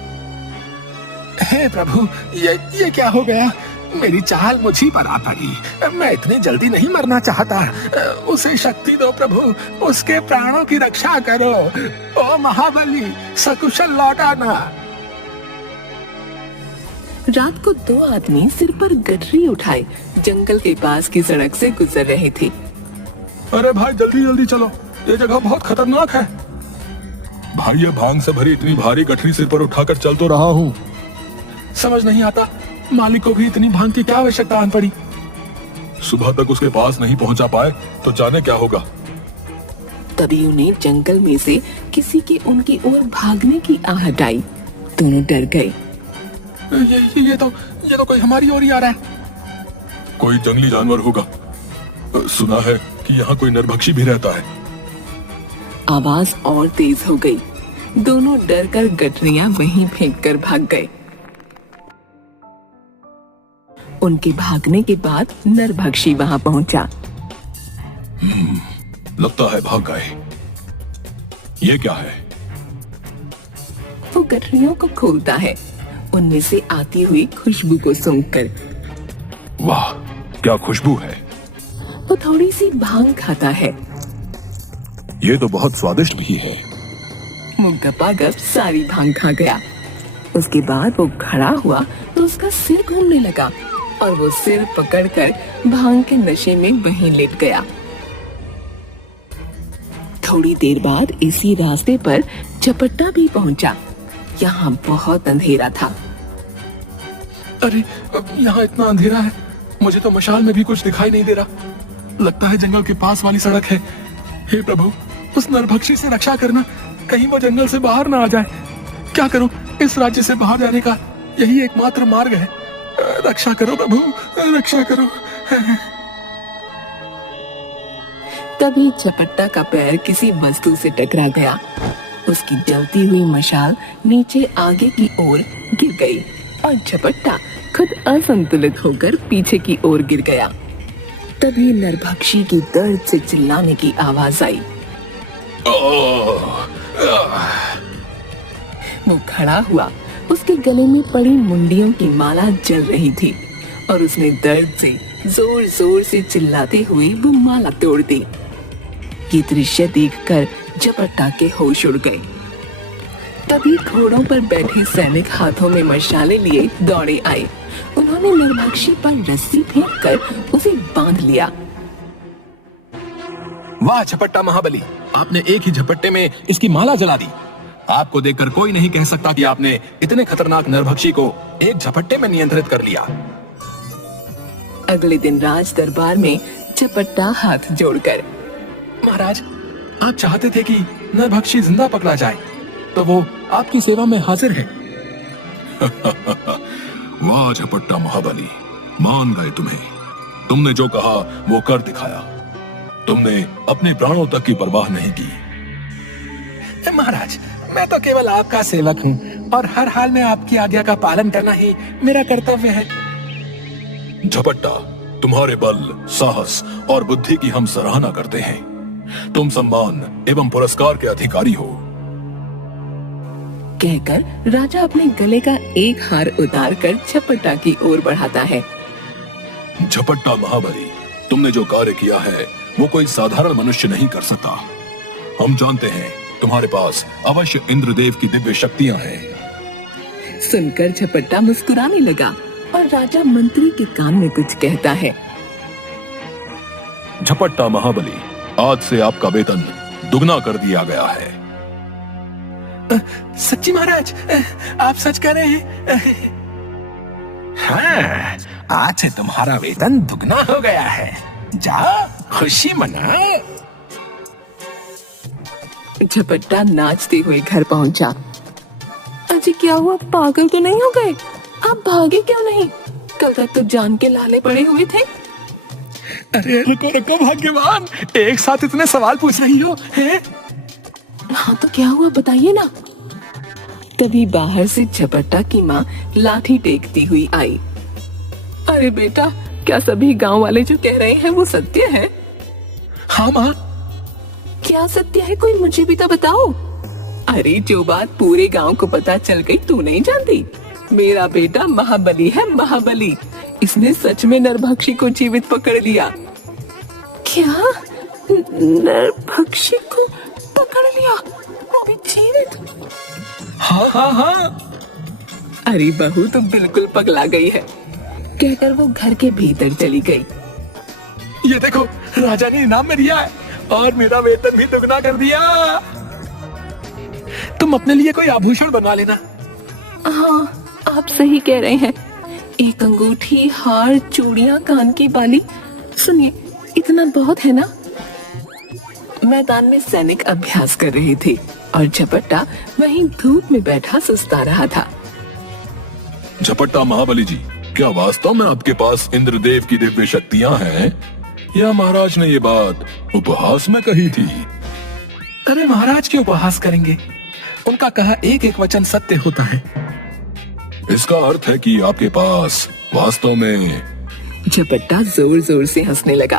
हे प्रभु, ये क्या हो गया? मेरी चाल मुझी पर आ पड़ी। मैं इतनी जल्दी नहीं मरना चाहता। उसे शक्ति दो प्रभु, उसके प्राणों की रक्षा करो। ओ महाबली, सकुशल लौटाना। रात को 2 आदमी सिर पर गठरी उठाए जंगल के पास की सड़क से गुजर रहे थे। अरे भाई, जल्दी जल्दी चलो, ये जगह बहुत खतरनाक है। भाई, ये भांग से भरी इतनी भारी गठरी सिर पर उठाकर चल तो रहा हूँ। समझ नहीं आता, मालिक को भी इतनी भांग की क्या आवश्यकता आन पड़ी? सुबह तक उसके पास नहीं पहुंचा पाए तो जाने क्या होगा। तभी उन्हें जंगल में से किसी के उनकी ओर भागने की आहट आई। दोनों डर गए। ये तो कोई हमारी ओर ही आ रहा है। कोई जंगली जानवर होगा। सुना है कि यहाँ कोई नरभक्षी भी रहता है। आवाज और तेज हो गई। दोनों डर कर गठरियां वहीं फेंक कर भाग गए। उनके भागने के बाद नरभक्षी वहां पहुंचा। लगता है भाग गए। ये क्या है? वो गठरियों को खोलता है, उनमें से आती हुई खुशबू को सूंघकर। वाह, क्या खुशबू है। वो थोड़ी सी भांग खाता है। ये तो बहुत स्वादिष्ट भी है। वो गपागप सारी भांग खा गया। उसके बाद वो खड़ा हुआ तो उसका सिर घूमने लगा और वो सिर पकड़कर भांग के नशे में वहीं लेट गया। थोड़ी देर बाद इसी रास्ते पर झपट्टा भी पहुंचा। यहाँ बहुत अंधेरा था। अरे अब यहाँ इतना अंधेरा है, मुझे तो मशाल में भी कुछ दिखाई नहीं दे रहा। लगता है जंगल के पास वाली सड़क है। हे प्रभु, उस नरभक्षी से रक्षा करना, कहीं वो जंगल से बाहर ना आ जाए। क्या करूं, इस राज्य से बाहर जाने का यही एकमात्र मार्ग है। रक्षा करो प्रभु, रक्षा करो। तभी झपट्टा का पैर किसी वस्तु से टकरा गया। उसकी जलती हुई मशाल नीचे आगे की ओर गिर गई और झपट्टा खुद असंतुलित होकर पीछे की ओर गिर गया। तभी नरभक्षी की दर्द से चिल्लाने की आवाज आई। वो खड़ा हुआ। उसके गले में पड़ी मुंडियों की माला जल रही थी और उसने दर्द से जोर जोर से चिल्लाते हुए वो माला तोड़ दी। ये दृश्य देखकर झपट्टा के होश उड़ गए। तभी घोड़ों पर बैठे सैनिक हाथों में मशाले लिए दौड़े आए। उन्होंने नरभक्षी पर रस्सी फेंककर उसे बांध लिया। वाह झपट्टा महाबली, आपने एक ही झपट्टे में इसकी माला जला दी। आपको देखकर कोई नहीं कह सकता कि आपने इतने खतरनाक नरभक्षी को एक झपट्टे में नियंत्रित कर लिया। अगले दिन राज दरबार में झपट्टा हाथ जोड़कर, महाराज, आप चाहते थे कि नरभक्षी जिंदा पकड़ा जाए, तो वो आपकी सेवा में हाजिर है। वाह झपट्टा महाबली, मान गए तुम्हें। तुमने जो कहा वो कर दिखाया। तुमने अपने प्राणों तक की परवाह नहीं की। महाराज, मैं तो केवल आपका सेवक हूँ और हर हाल में आपकी आज्ञा का पालन करना ही मेरा कर्तव्य है। झपट्टा, तुम्हारे बल, साहस और बुद्धि की हम सराहना करते हैं। तुम सम्मान एवं पुरस्कार के अधिकारी हो। कहकर राजा अपने गले का एक हार उतार कर झपट्टा की ओर बढ़ाता है। झपट्टा महाबली, तुमने जो कार्य किया है वो कोई साधारण मनुष्य नहीं कर सकता। हम जानते हैं तुम्हारे पास अवश्य इंद्रदेव की दिव्य शक्तियां हैं। सुनकर झपट्टा मुस्कुराने लगा और राजा मंत्री के कान में कुछ कहता है। झपट्टा महाबली, आज से आपका वेतन दुगना कर दिया गया है। सच्ची महाराज, आप सच कह रहे हैं? हाँ, आज से तुम्हारा वेतन दुगना हो गया है। जाओ, खुशी मना। झपट्टा नाचते हुए घर पहुंचा। अजी क्या हुआ, पागल तो नहीं हो गए? आप भागे क्यों नहीं? कल तक तो जान के लाले पड़े हुए थे। अरे रुको रुको भाग्यवान, एक साथ इतने सवाल पूछ रही हो हैं? हाँ तो क्या हुआ, बताइए ना। तभी बाहर से झपट्टा की माँ लाठी टेकती हुई आई। अरे बेटा, क्या सभी गांव वाले जो कह रहे हैं वो सत्य है? हाँ माँ। क्या सत्य है, कोई मुझे भी तो बताओ। अरे जो बात पूरे गांव को पता चल गई, तू नहीं जानती? मेरा बेटा महाबली है, महाबली। इसने सच में नरभक्षी को जीवित पकड़ लिया। क्या? नरभक्षी को पकड़ लिया, वो भी जीवित? हाँ हाँ हाँ। अरे बहू तो बिल्कुल पगला गई है, कहकर वो घर के भीतर चली गई। ये देखो, राजा ने इनाम में दिया है और मेरा वेतन भी दुगना कर दिया। तुम अपने लिए कोई आभूषण बनवा लेना। हाँ, आप सही कह रहे हैं। एक अंगूठी, हार, चूड़ियां, कान की बाली। सुनिए, इतना बहुत है ना। मैदान में सैनिक अभ्यास कर रहे थे और झपट्टा वहीं धूप में बैठा सुस्ता रहा था। झपट्टा महाबली जी, क्या वास्तव में आपके पास इंद्रदेव की दिव्य शक्तियां हैं, या महाराज ने ये बात उपहास में कही थी? अरे महाराज क्यों उपहास करेंगे? उनका कहा एक एक वचन सत्य होता है। इसका अर्थ है कि आपके पास वास्तव में। झपट्टा जोर जोर से हंसने लगा।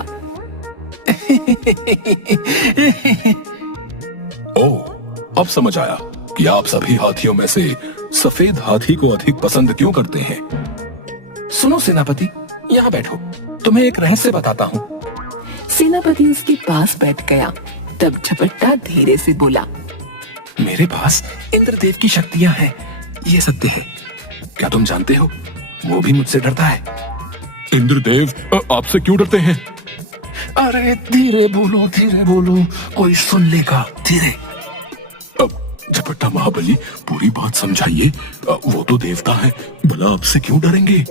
ओह, अब समझ आया कि आप सभी हाथियों में से सफेद हाथी को अधिक पसंद क्यों करते हैं। सुनो सेनापति, यहाँ बैठो, तुम्हें एक रहस्य बताता हूँ। सेनापति उसके पास बैठ गया। तब झपट्टा धीरे से बोला, मेरे पास इंद्रदेव की शक्तियां हैं, ये सत्य है। क्या तुम जानते हो, वो भी मुझसे डरता है। इंद्रदेव आपसे क्यों डरते हैं? अरे धीरे बोलो, कोई सुन लेगा, धीरे। झपट्टा महाबली, पूरी बात समझाइए। वो तो देवता है, भला आपसे क्यों डरेंगे?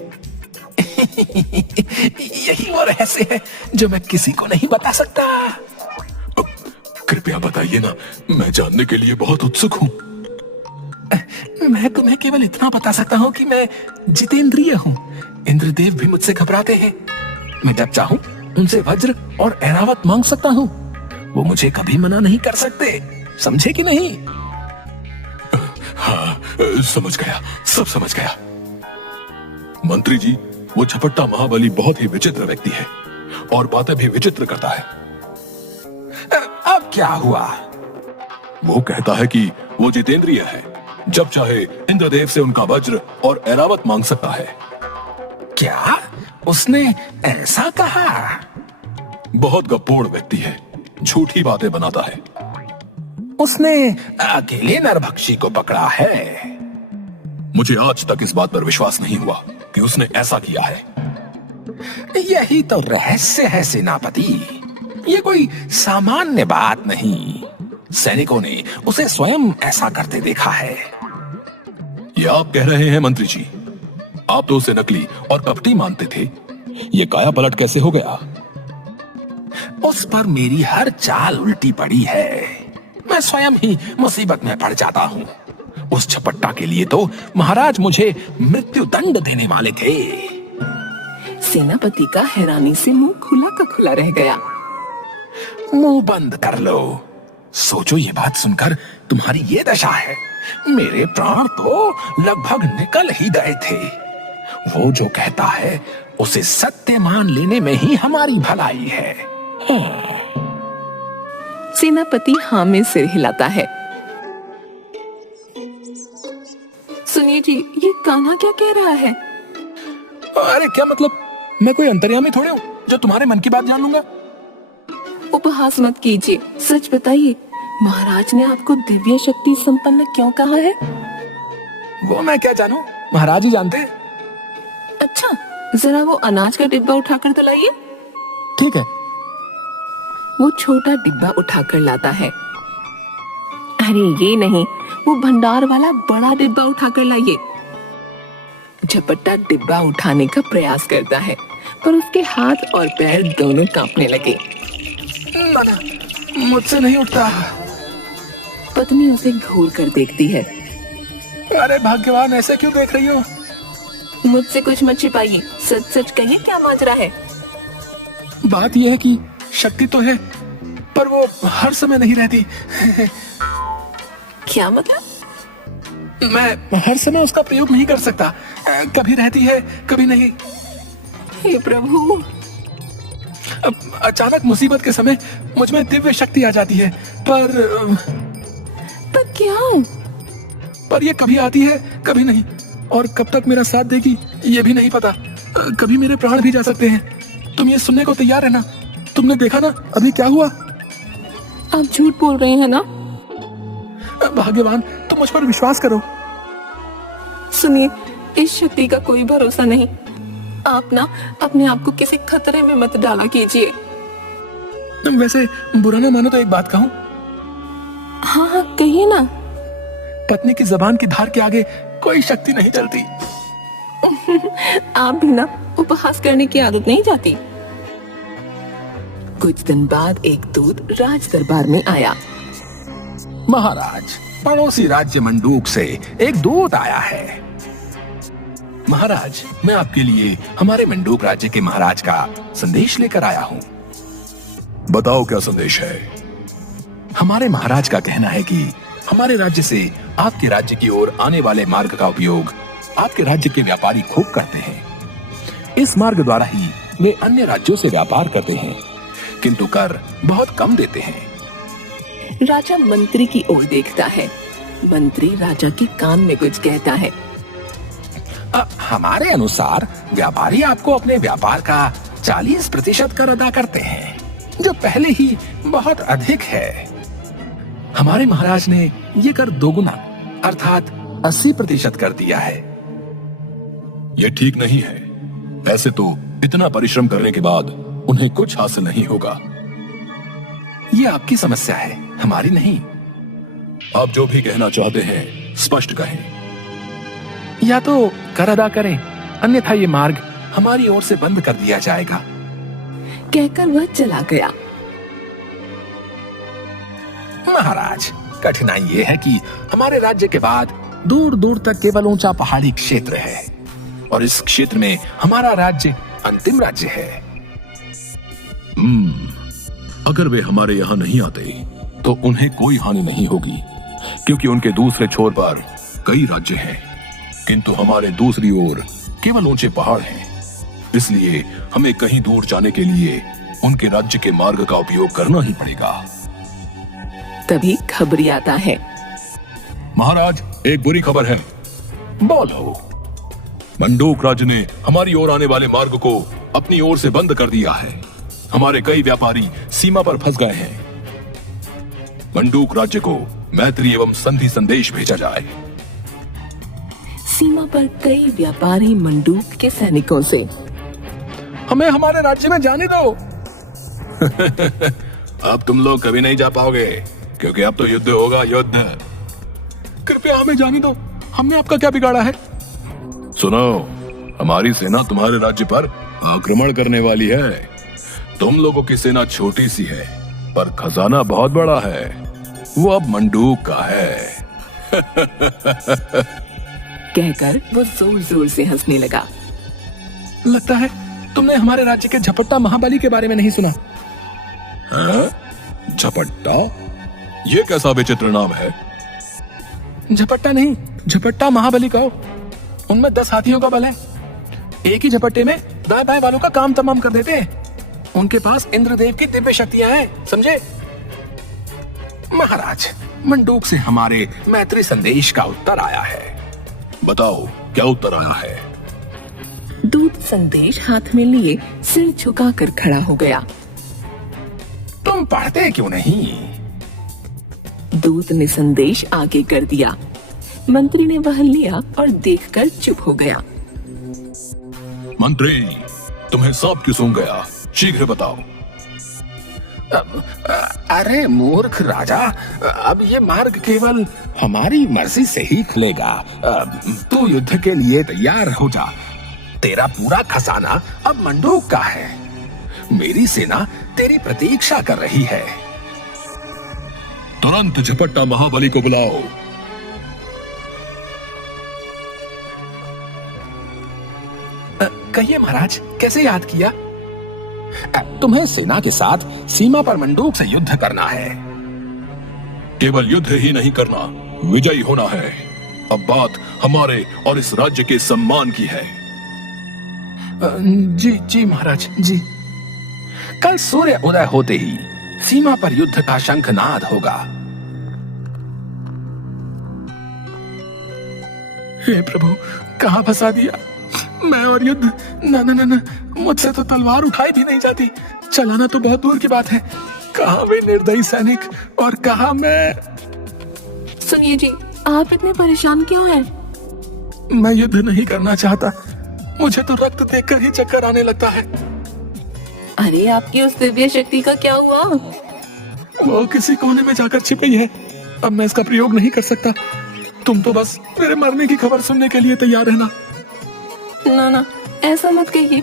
यही वो रहस्य है जो मैं किसी को नहीं बता सकता। कृपया बताइए ना, मैं जानने के लिए बहुत उत्सुक हूँ। मैं तुम्हें केवल इतना बता सकता हूँ कि मैं जितेंद्रिय हूँ। इंद्रदेव भी मुझसे घबराते हैं। मैं जब चाहूँ उनसे वज्र और ऐरावत मांग सकता हूँ। वो मुझे कभी मना नहीं कर सकते, समझे कि नहीं? हाँ, समझ गया, सब समझ गया। मंत्री जी, वो झपट्टा महाबली बहुत ही विचित्र व्यक्ति है और बातें भी विचित्र करता है। अब क्या हुआ? वो कहता है कि वो जितेंद्रिय है, जब चाहे इंद्रदेव से उनका वज्र और ऐरावत मांग सकता है। क्या उसने ऐसा कहा? बहुत गप्पोड़ व्यक्ति है, झूठी बातें बनाता है। उसने अकेले नरभक्षी को पकड़ा है। मुझे आज तक इस बात पर विश्वास नहीं हुआ कि उसने ऐसा किया है। यही तो रहस्य है सेनापति। ये कोई सामान्य बात नहीं। सैनिकों ने उसे स्वयं ऐसा करते देखा है। ये आप कह रहे हैं मंत्री जी? आप तो उसे नकली और कपटी मानते थे, ये काया पलट कैसे हो गया? उस पर मेरी हर चाल उल्टी पड़ी है। मैं स्वयं ही मुसीबत में पड़ जाता हूँ। उस झपट्टा के लिए तो महाराज मुझे मृत्यु दंड देने वाले थे। सेनापति का हैरानी से मुंह खुला का खुला रह गया। मुंह बंद कर लो। सोचो, ये बात सुनकर तुम्हारी ये दशा है। मेरे प्राण तो लगभग निकल ही गए थे। वो जो कहता है उसे सत्य मान लेने में ही हमारी भलाई है। सेनापति हाँ में सिर हिलाता है। सुनिए जी, ये कान्हा क्या कह रहा है? अरे क्या मतलब? मैं कोई अंतर्यामी थोड़े हूँ जो तुम्हारे मन की बात जान लूंगा। उपहास मत कीजिए, सच बताइए, महाराज ने आपको दिव्य शक्ति संपन्न क्यों कहा है? वो मैं क्या जानूं, महाराज ही जानते हैं। अच्छा, जरा वो अनाज का डिब्बा उठाकर तो लाइए। ठीक है। वो छोटा डिब्बा उठाकर लाता है। अरे ये नहीं, वो भंडार वाला बड़ा डिब्बा उठाकर लाइए। झपट्टा डिब्बा उठाने का प्रयास करता है, पर उसके हाथ और पैर दोनों कांपने लगे। ना, मुझसे नहीं उठता। पत्नी उसे घूर कर देखती है। अरे भाग्यवान, ऐसे क्यों देख रही हो? मुझसे कुछ मत छिपाइए, सच सच कहिए, क्या माजरा है? बात यह है कि शक्ति तो है, पर वो हर समय नहीं रहती। क्या मतलब? मैं हर समय उसका प्रयोग नहीं कर सकता। कभी रहती है, कभी नहीं। हे प्रभु! अचानक मुसीबत के समय मुझ में दिव्य शक्ति आ जाती है, पर क्या? पर ये कभी आती है, कभी नहीं। और कब तक मेरा साथ देगी ये भी नहीं पता। कभी मेरे प्राण भी जा सकते हैं। तुम ये सुनने को तैयार है ना? तुमने देखा ना अभी क्या हुआ? आप झूठ बोल रहे हैं ना? भाग्यवान, तुम मुझ पर विश्वास करो। सुनिए, इस शक्ति का कोई भरोसा नहीं। आप ना अपने आप को किसी खतरे में मत डाला कीजिए। वैसे बुरा ना मानो तो एक बात कहूं? हाँ हाँ, कहिए ना। पत्नी की जबान की धार के आगे कोई शक्ति नहीं चलती। आप भी ना उपहास करने की आदत नहीं जाती। कुछ दिन बाद एक दूत राज दरबार में आया। महाराज, पड़ोसी राज्य मंडूक से एक दूत आया है। महाराज, मैं आपके लिए हमारे मंडूक राज्य के महाराज का संदेश लेकर आया हूँ। बताओ क्या संदेश है? हमारे महाराज का कहना है कि हमारे राज्य से आपके राज्य की ओर आने वाले मार्ग का उपयोग आपके राज्य के व्यापारी खूब करते हैं। इस मार्ग द्वारा ही वे अन्य राज्यों से व्यापार करते हैं, किंतु कर बहुत कम देते हैं। राजा मंत्री की ओर देखता है। मंत्री राजा के कान में कुछ कहता है। हमारे अनुसार व्यापारी आपको अपने व्यापार का 40% कर अदा करते हैं, जो पहले ही बहुत अधिक है। हमारे महाराज ने ये कर दोगुना अर्थात 80% कर दिया है। ये ठीक नहीं है। ऐसे तो इतना परिश्रम करने के बाद उन्हें कुछ हासिल नहीं होगा। ये आपकी समस्या है, हमारी नहीं। आप जो भी कहना चाहते हैं स्पष्ट कहें। या तो कर अदा करें, अन्यथा ये मार्ग हमारी ओर से बंद कर दिया जाएगा। कहकर वह चला गया। महाराज, कठिनाई ये है कि हमारे राज्य के बाद दूर दूर तक केवल ऊंचा पहाड़ी क्षेत्र है और इस क्षेत्र में हमारा राज्य अंतिम राज्य है। अगर वे हमारे यहाँ नहीं आते तो उन्हें कोई हानि नहीं होगी, क्योंकि उनके दूसरे छोर पर कई राज्य हैं, किंतु हमारे दूसरी ओर केवल ऊंचे पहाड़ हैं। इसलिए हमें कहीं दूर जाने के लिए उनके राज्य के मार्ग का उपयोग करना ही पड़ेगा। तभी खबरी आता है। महाराज, एक बुरी खबर है। बोलो। मंडूक राज्य ने हमारी ओर आने वाले मार्ग को अपनी ओर से बंद कर दिया है। हमारे कई व्यापारी सीमा पर फंस गए हैं। मंडूक राज्य को मैत्री एवं संधि संदेश भेजा जाए। सीमा पर कई व्यापारी मंडूक के सैनिकों से, हमें हमारे राज्य में जाने दो। अब तुम लोग कभी नहीं जा पाओगे, क्योंकि अब तो युद्ध होगा, युद्ध। कृपया हमें जाने दो, हमने आपका क्या बिगाड़ा है? सुनो, हमारी सेना तुम्हारे राज्य पर आक्रमण करने वाली है। तुम लोगों की सेना छोटी सी है, पर खजाना बहुत बड़ा है। वो अब मंडूक का है। कहकर वो जोर जोर से हंसने लगा। लगता है तुमने हमारे राज्य के झपट्टा महाबली के बारे में नहीं सुना। झपट्टा? ये कैसा विचित्र नाम है? झपट्टा नहीं, झपट्टा महाबली कहो। उनमें 10 हाथियों का बल है। एक ही झपट्टे में दाएं बाएं वालों का काम तमाम कर देते हैं। उनके पास इंद्रदेव की दिव्य शक्तियां हैं, समझे? महाराज, मंडूक से हमारे मैत्री संदेश का उत्तर आया है। बताओ, क्या उत्तर आया है? दूत संदेश हाथ में लिए सिर झुकाकर खड़ा हो गया। तुम पढ़ते क्यों नहीं? दूत ने संदेश आगे कर दिया। मंत्री ने वह लिया और देखकर चुप हो गया। मंत्री, तुम्हें सांप क्यों सूंघ गया? शीघ्र बताओ। अरे मूर्ख राजा, अब ये मार्ग केवल हमारी मर्जी से ही खुलेगा। तू युद्ध के लिए तैयार हो जा। तेरा पूरा खजाना अब मंडूक का है। मेरी सेना तेरी प्रतीक्षा कर रही है। तुरंत झपट्टा महाबली को बुलाओ। कहिए महाराज, कैसे याद किया? तुम्हें सेना के साथ सीमा पर मंडूक से युद्ध करना है। केवल युद्ध ही नहीं करना, विजयी होना है। अब बात हमारे और इस राज्य के सम्मान की है। जी जी महाराज जी। कल सूर्य उदय होते ही सीमा पर युद्ध का शंखनाद होगा। हे प्रभु, कहां फंसा दिया? मैं और युद्ध? ना ना ना ना, मुझसे तो तलवार उठाई भी नहीं जाती। चलाना तो बहुत दूर की बात है। कहां वे निर्दयी सैनिक और कहां मैं? सुनिए जी, आप इतने परेशान क्यों हैं? मैं युद्ध नहीं करना चाहता। मुझे तो रक्त देखकर ही चक्कर आने लगता है। अरे, आपकी उस दिव्य शक्ति का क्या हुआ? वो किसी कोने में जाकर छिप गई है। अब मैं इसका प्रयोग नहीं कर सकता। तुम तो बस मेरे मरने की खबर सुनने के लिए तैयार रहना। ना ना, ऐसा मत कहिए।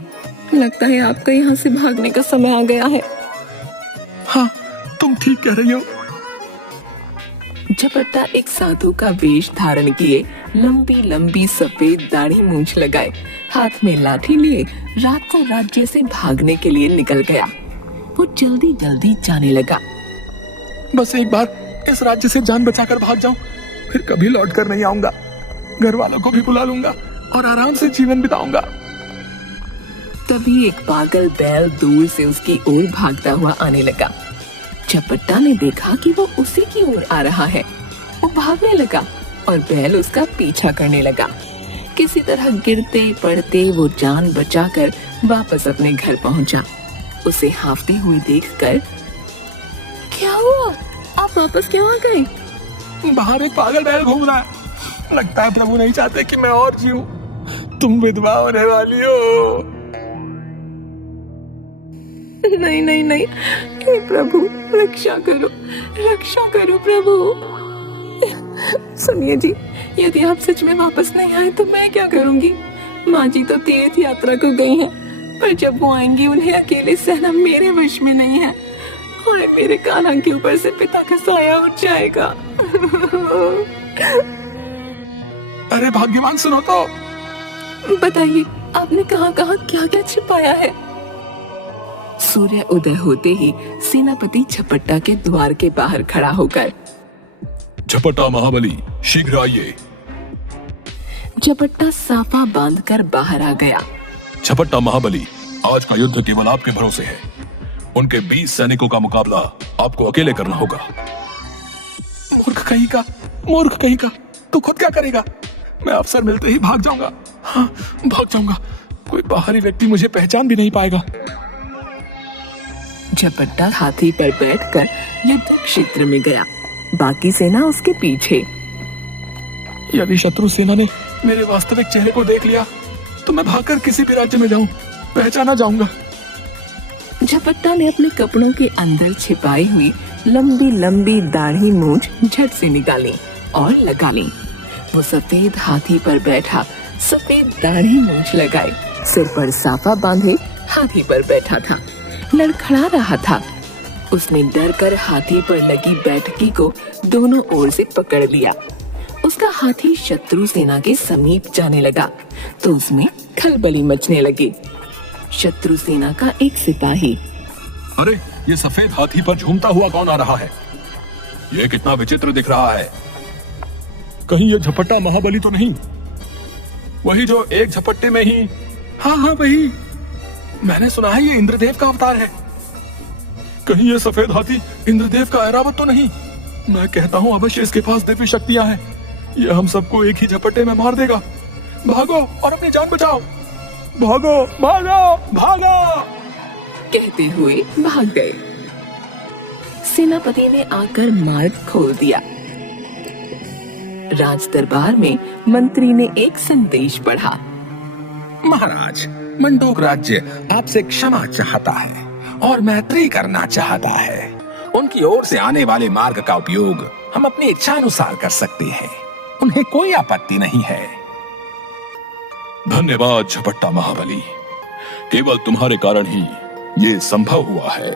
लगता है आपका यहाँ से भागने का समय आ गया है। हाँ, तुम ठीक कह रही हो। झपट्टा एक साधु का वेश धारण किए, लंबी लंबी सफेद दाढ़ी मूंछ लगाए, हाथ में लाठी लिए रातों राज्य से भागने के लिए निकल गया। वो जल्दी जल्दी जाने लगा। बस एक बार इस राज्य से जान बचाकर भाग जाऊं, फिर कभी लौट कर नहीं आऊंगा। घर वालों को भी बुला लूंगा और आराम से जीवन बिताऊंगा। तभी एक पागल बैल दूर से उसकी ओर भागता हुआ आने लगा। झपट्टा ने देखा कि वो उसी की ओर आ रहा है। वो भागने लगा और बैल उसका पीछा करने लगा। किसी तरह गिरते पड़ते वो जान बचाकर वापस अपने घर पहुंचा। उसे हांफते हुए देखकर, क्या हुआ? आप वापस क्यों आ गए? बाहर एक पागल बैल घूम रहा है। लगता है प्रभु नहीं चाहते कि मैं और जीऊं। तुम विधवा होने वाली हो। नहीं नहीं नहीं, हे प्रभु रक्षा करो प्रभु। सुनिए जी, यदि आप सच में वापस नहीं आए तो मैं क्या करूंगी? माँ जी तो तीर्थ यात्रा को गई हैं, पर जब वो आएंगी उन्हें अकेले सहना मेरे वश में नहीं है। और मेरे कान्हा के ऊपर से पिता का साया उठ जाएगा। अरे भाग्यवान, सुनो तो। बताइए, आपने कहाँ कहाँ क्या क्या छिपाया है? सूर्य उदय होते ही सेनापति झपट्टा के द्वार के बाहर खड़ा होकर, झपट्टा महाबली, शीघ्र आइए। झपट्टा साफा बांधकर बाहर आ गया। झपट्टा महाबली, आज का युद्ध केवल आपके भरोसे है। उनके 20 सैनिकों का मुकाबला आपको अकेले करना होगा। मूर्ख कहीं का, तू खुद क्या करेगा? मैं अवसर मिलते ही भाग जाऊंगा। हाँ, भाग जाऊंगा। कोई बाहरी व्यक्ति मुझे पहचान भी नहीं पाएगा। झपट्टा हाथी पर बैठकर युद्ध क्षेत्र में गया, बाकी सेना उसके पीछे। यदि शत्रु सेना ने मेरे वास्तविक चेहरे को देख लिया तो मैं भागकर किसी भी राज्य में जाऊं, पहचाना जाऊंगा। झपट्टा ने अपने कपड़ों के अंदर छिपाई हुई लंबी लंबी दाढ़ी मूंछ झट से निकाली और लगा ली। वो सफेद हाथी पर बैठा, सफेद दाढ़ी मूंछ लगाए, सिर पर साफा बांधे हाथी पर बैठा था, लड़खड़ा रहा था। उसने डर कर हाथी पर लगी बैठकी को दोनों ओर से पकड़ लिया। उसका हाथी शत्रु सेना के समीप जाने लगा तो उसमें खलबली मचने लगी। शत्रु सेना का एक सिपाही, अरे, ये सफेद हाथी पर झूमता हुआ कौन आ रहा है? ये कितना विचित्र दिख रहा है। कहीं ये झपट्टा महाबली तो नहीं? वही जो एक झपट्टे में ही। हाँ हाँ, वही। मैंने सुना है ये इंद्रदेव का अवतार है। कहीं ये सफेद हाथी इंद्रदेव का ऐरावत तो नहीं? मैं कहता हूँ अवश्य इसके पास दिव्य शक्तियां हैं। ये हम सबको एक ही झपट्टे में मार देगा। भागो और अपनी जान बचाओ। भागो भागो भागो, कहते हुए भाग गए। सेनापति ने आकर मार्ग खोल दिया। राज दरबार में मंत्री ने एक संदेश पढ़ा। महाराज, मंडोक राज्य आपसे क्षमा चाहता है और मैत्री करना चाहता है। उनकी ओर से आने वाले मार्ग का उपयोग हम अपनी इच्छा अनुसार कर सकते हैं। उन्हें कोई आपत्ति नहीं है। धन्यवाद झपट्टा महाबली, केवल तुम्हारे कारण ही ये संभव हुआ है।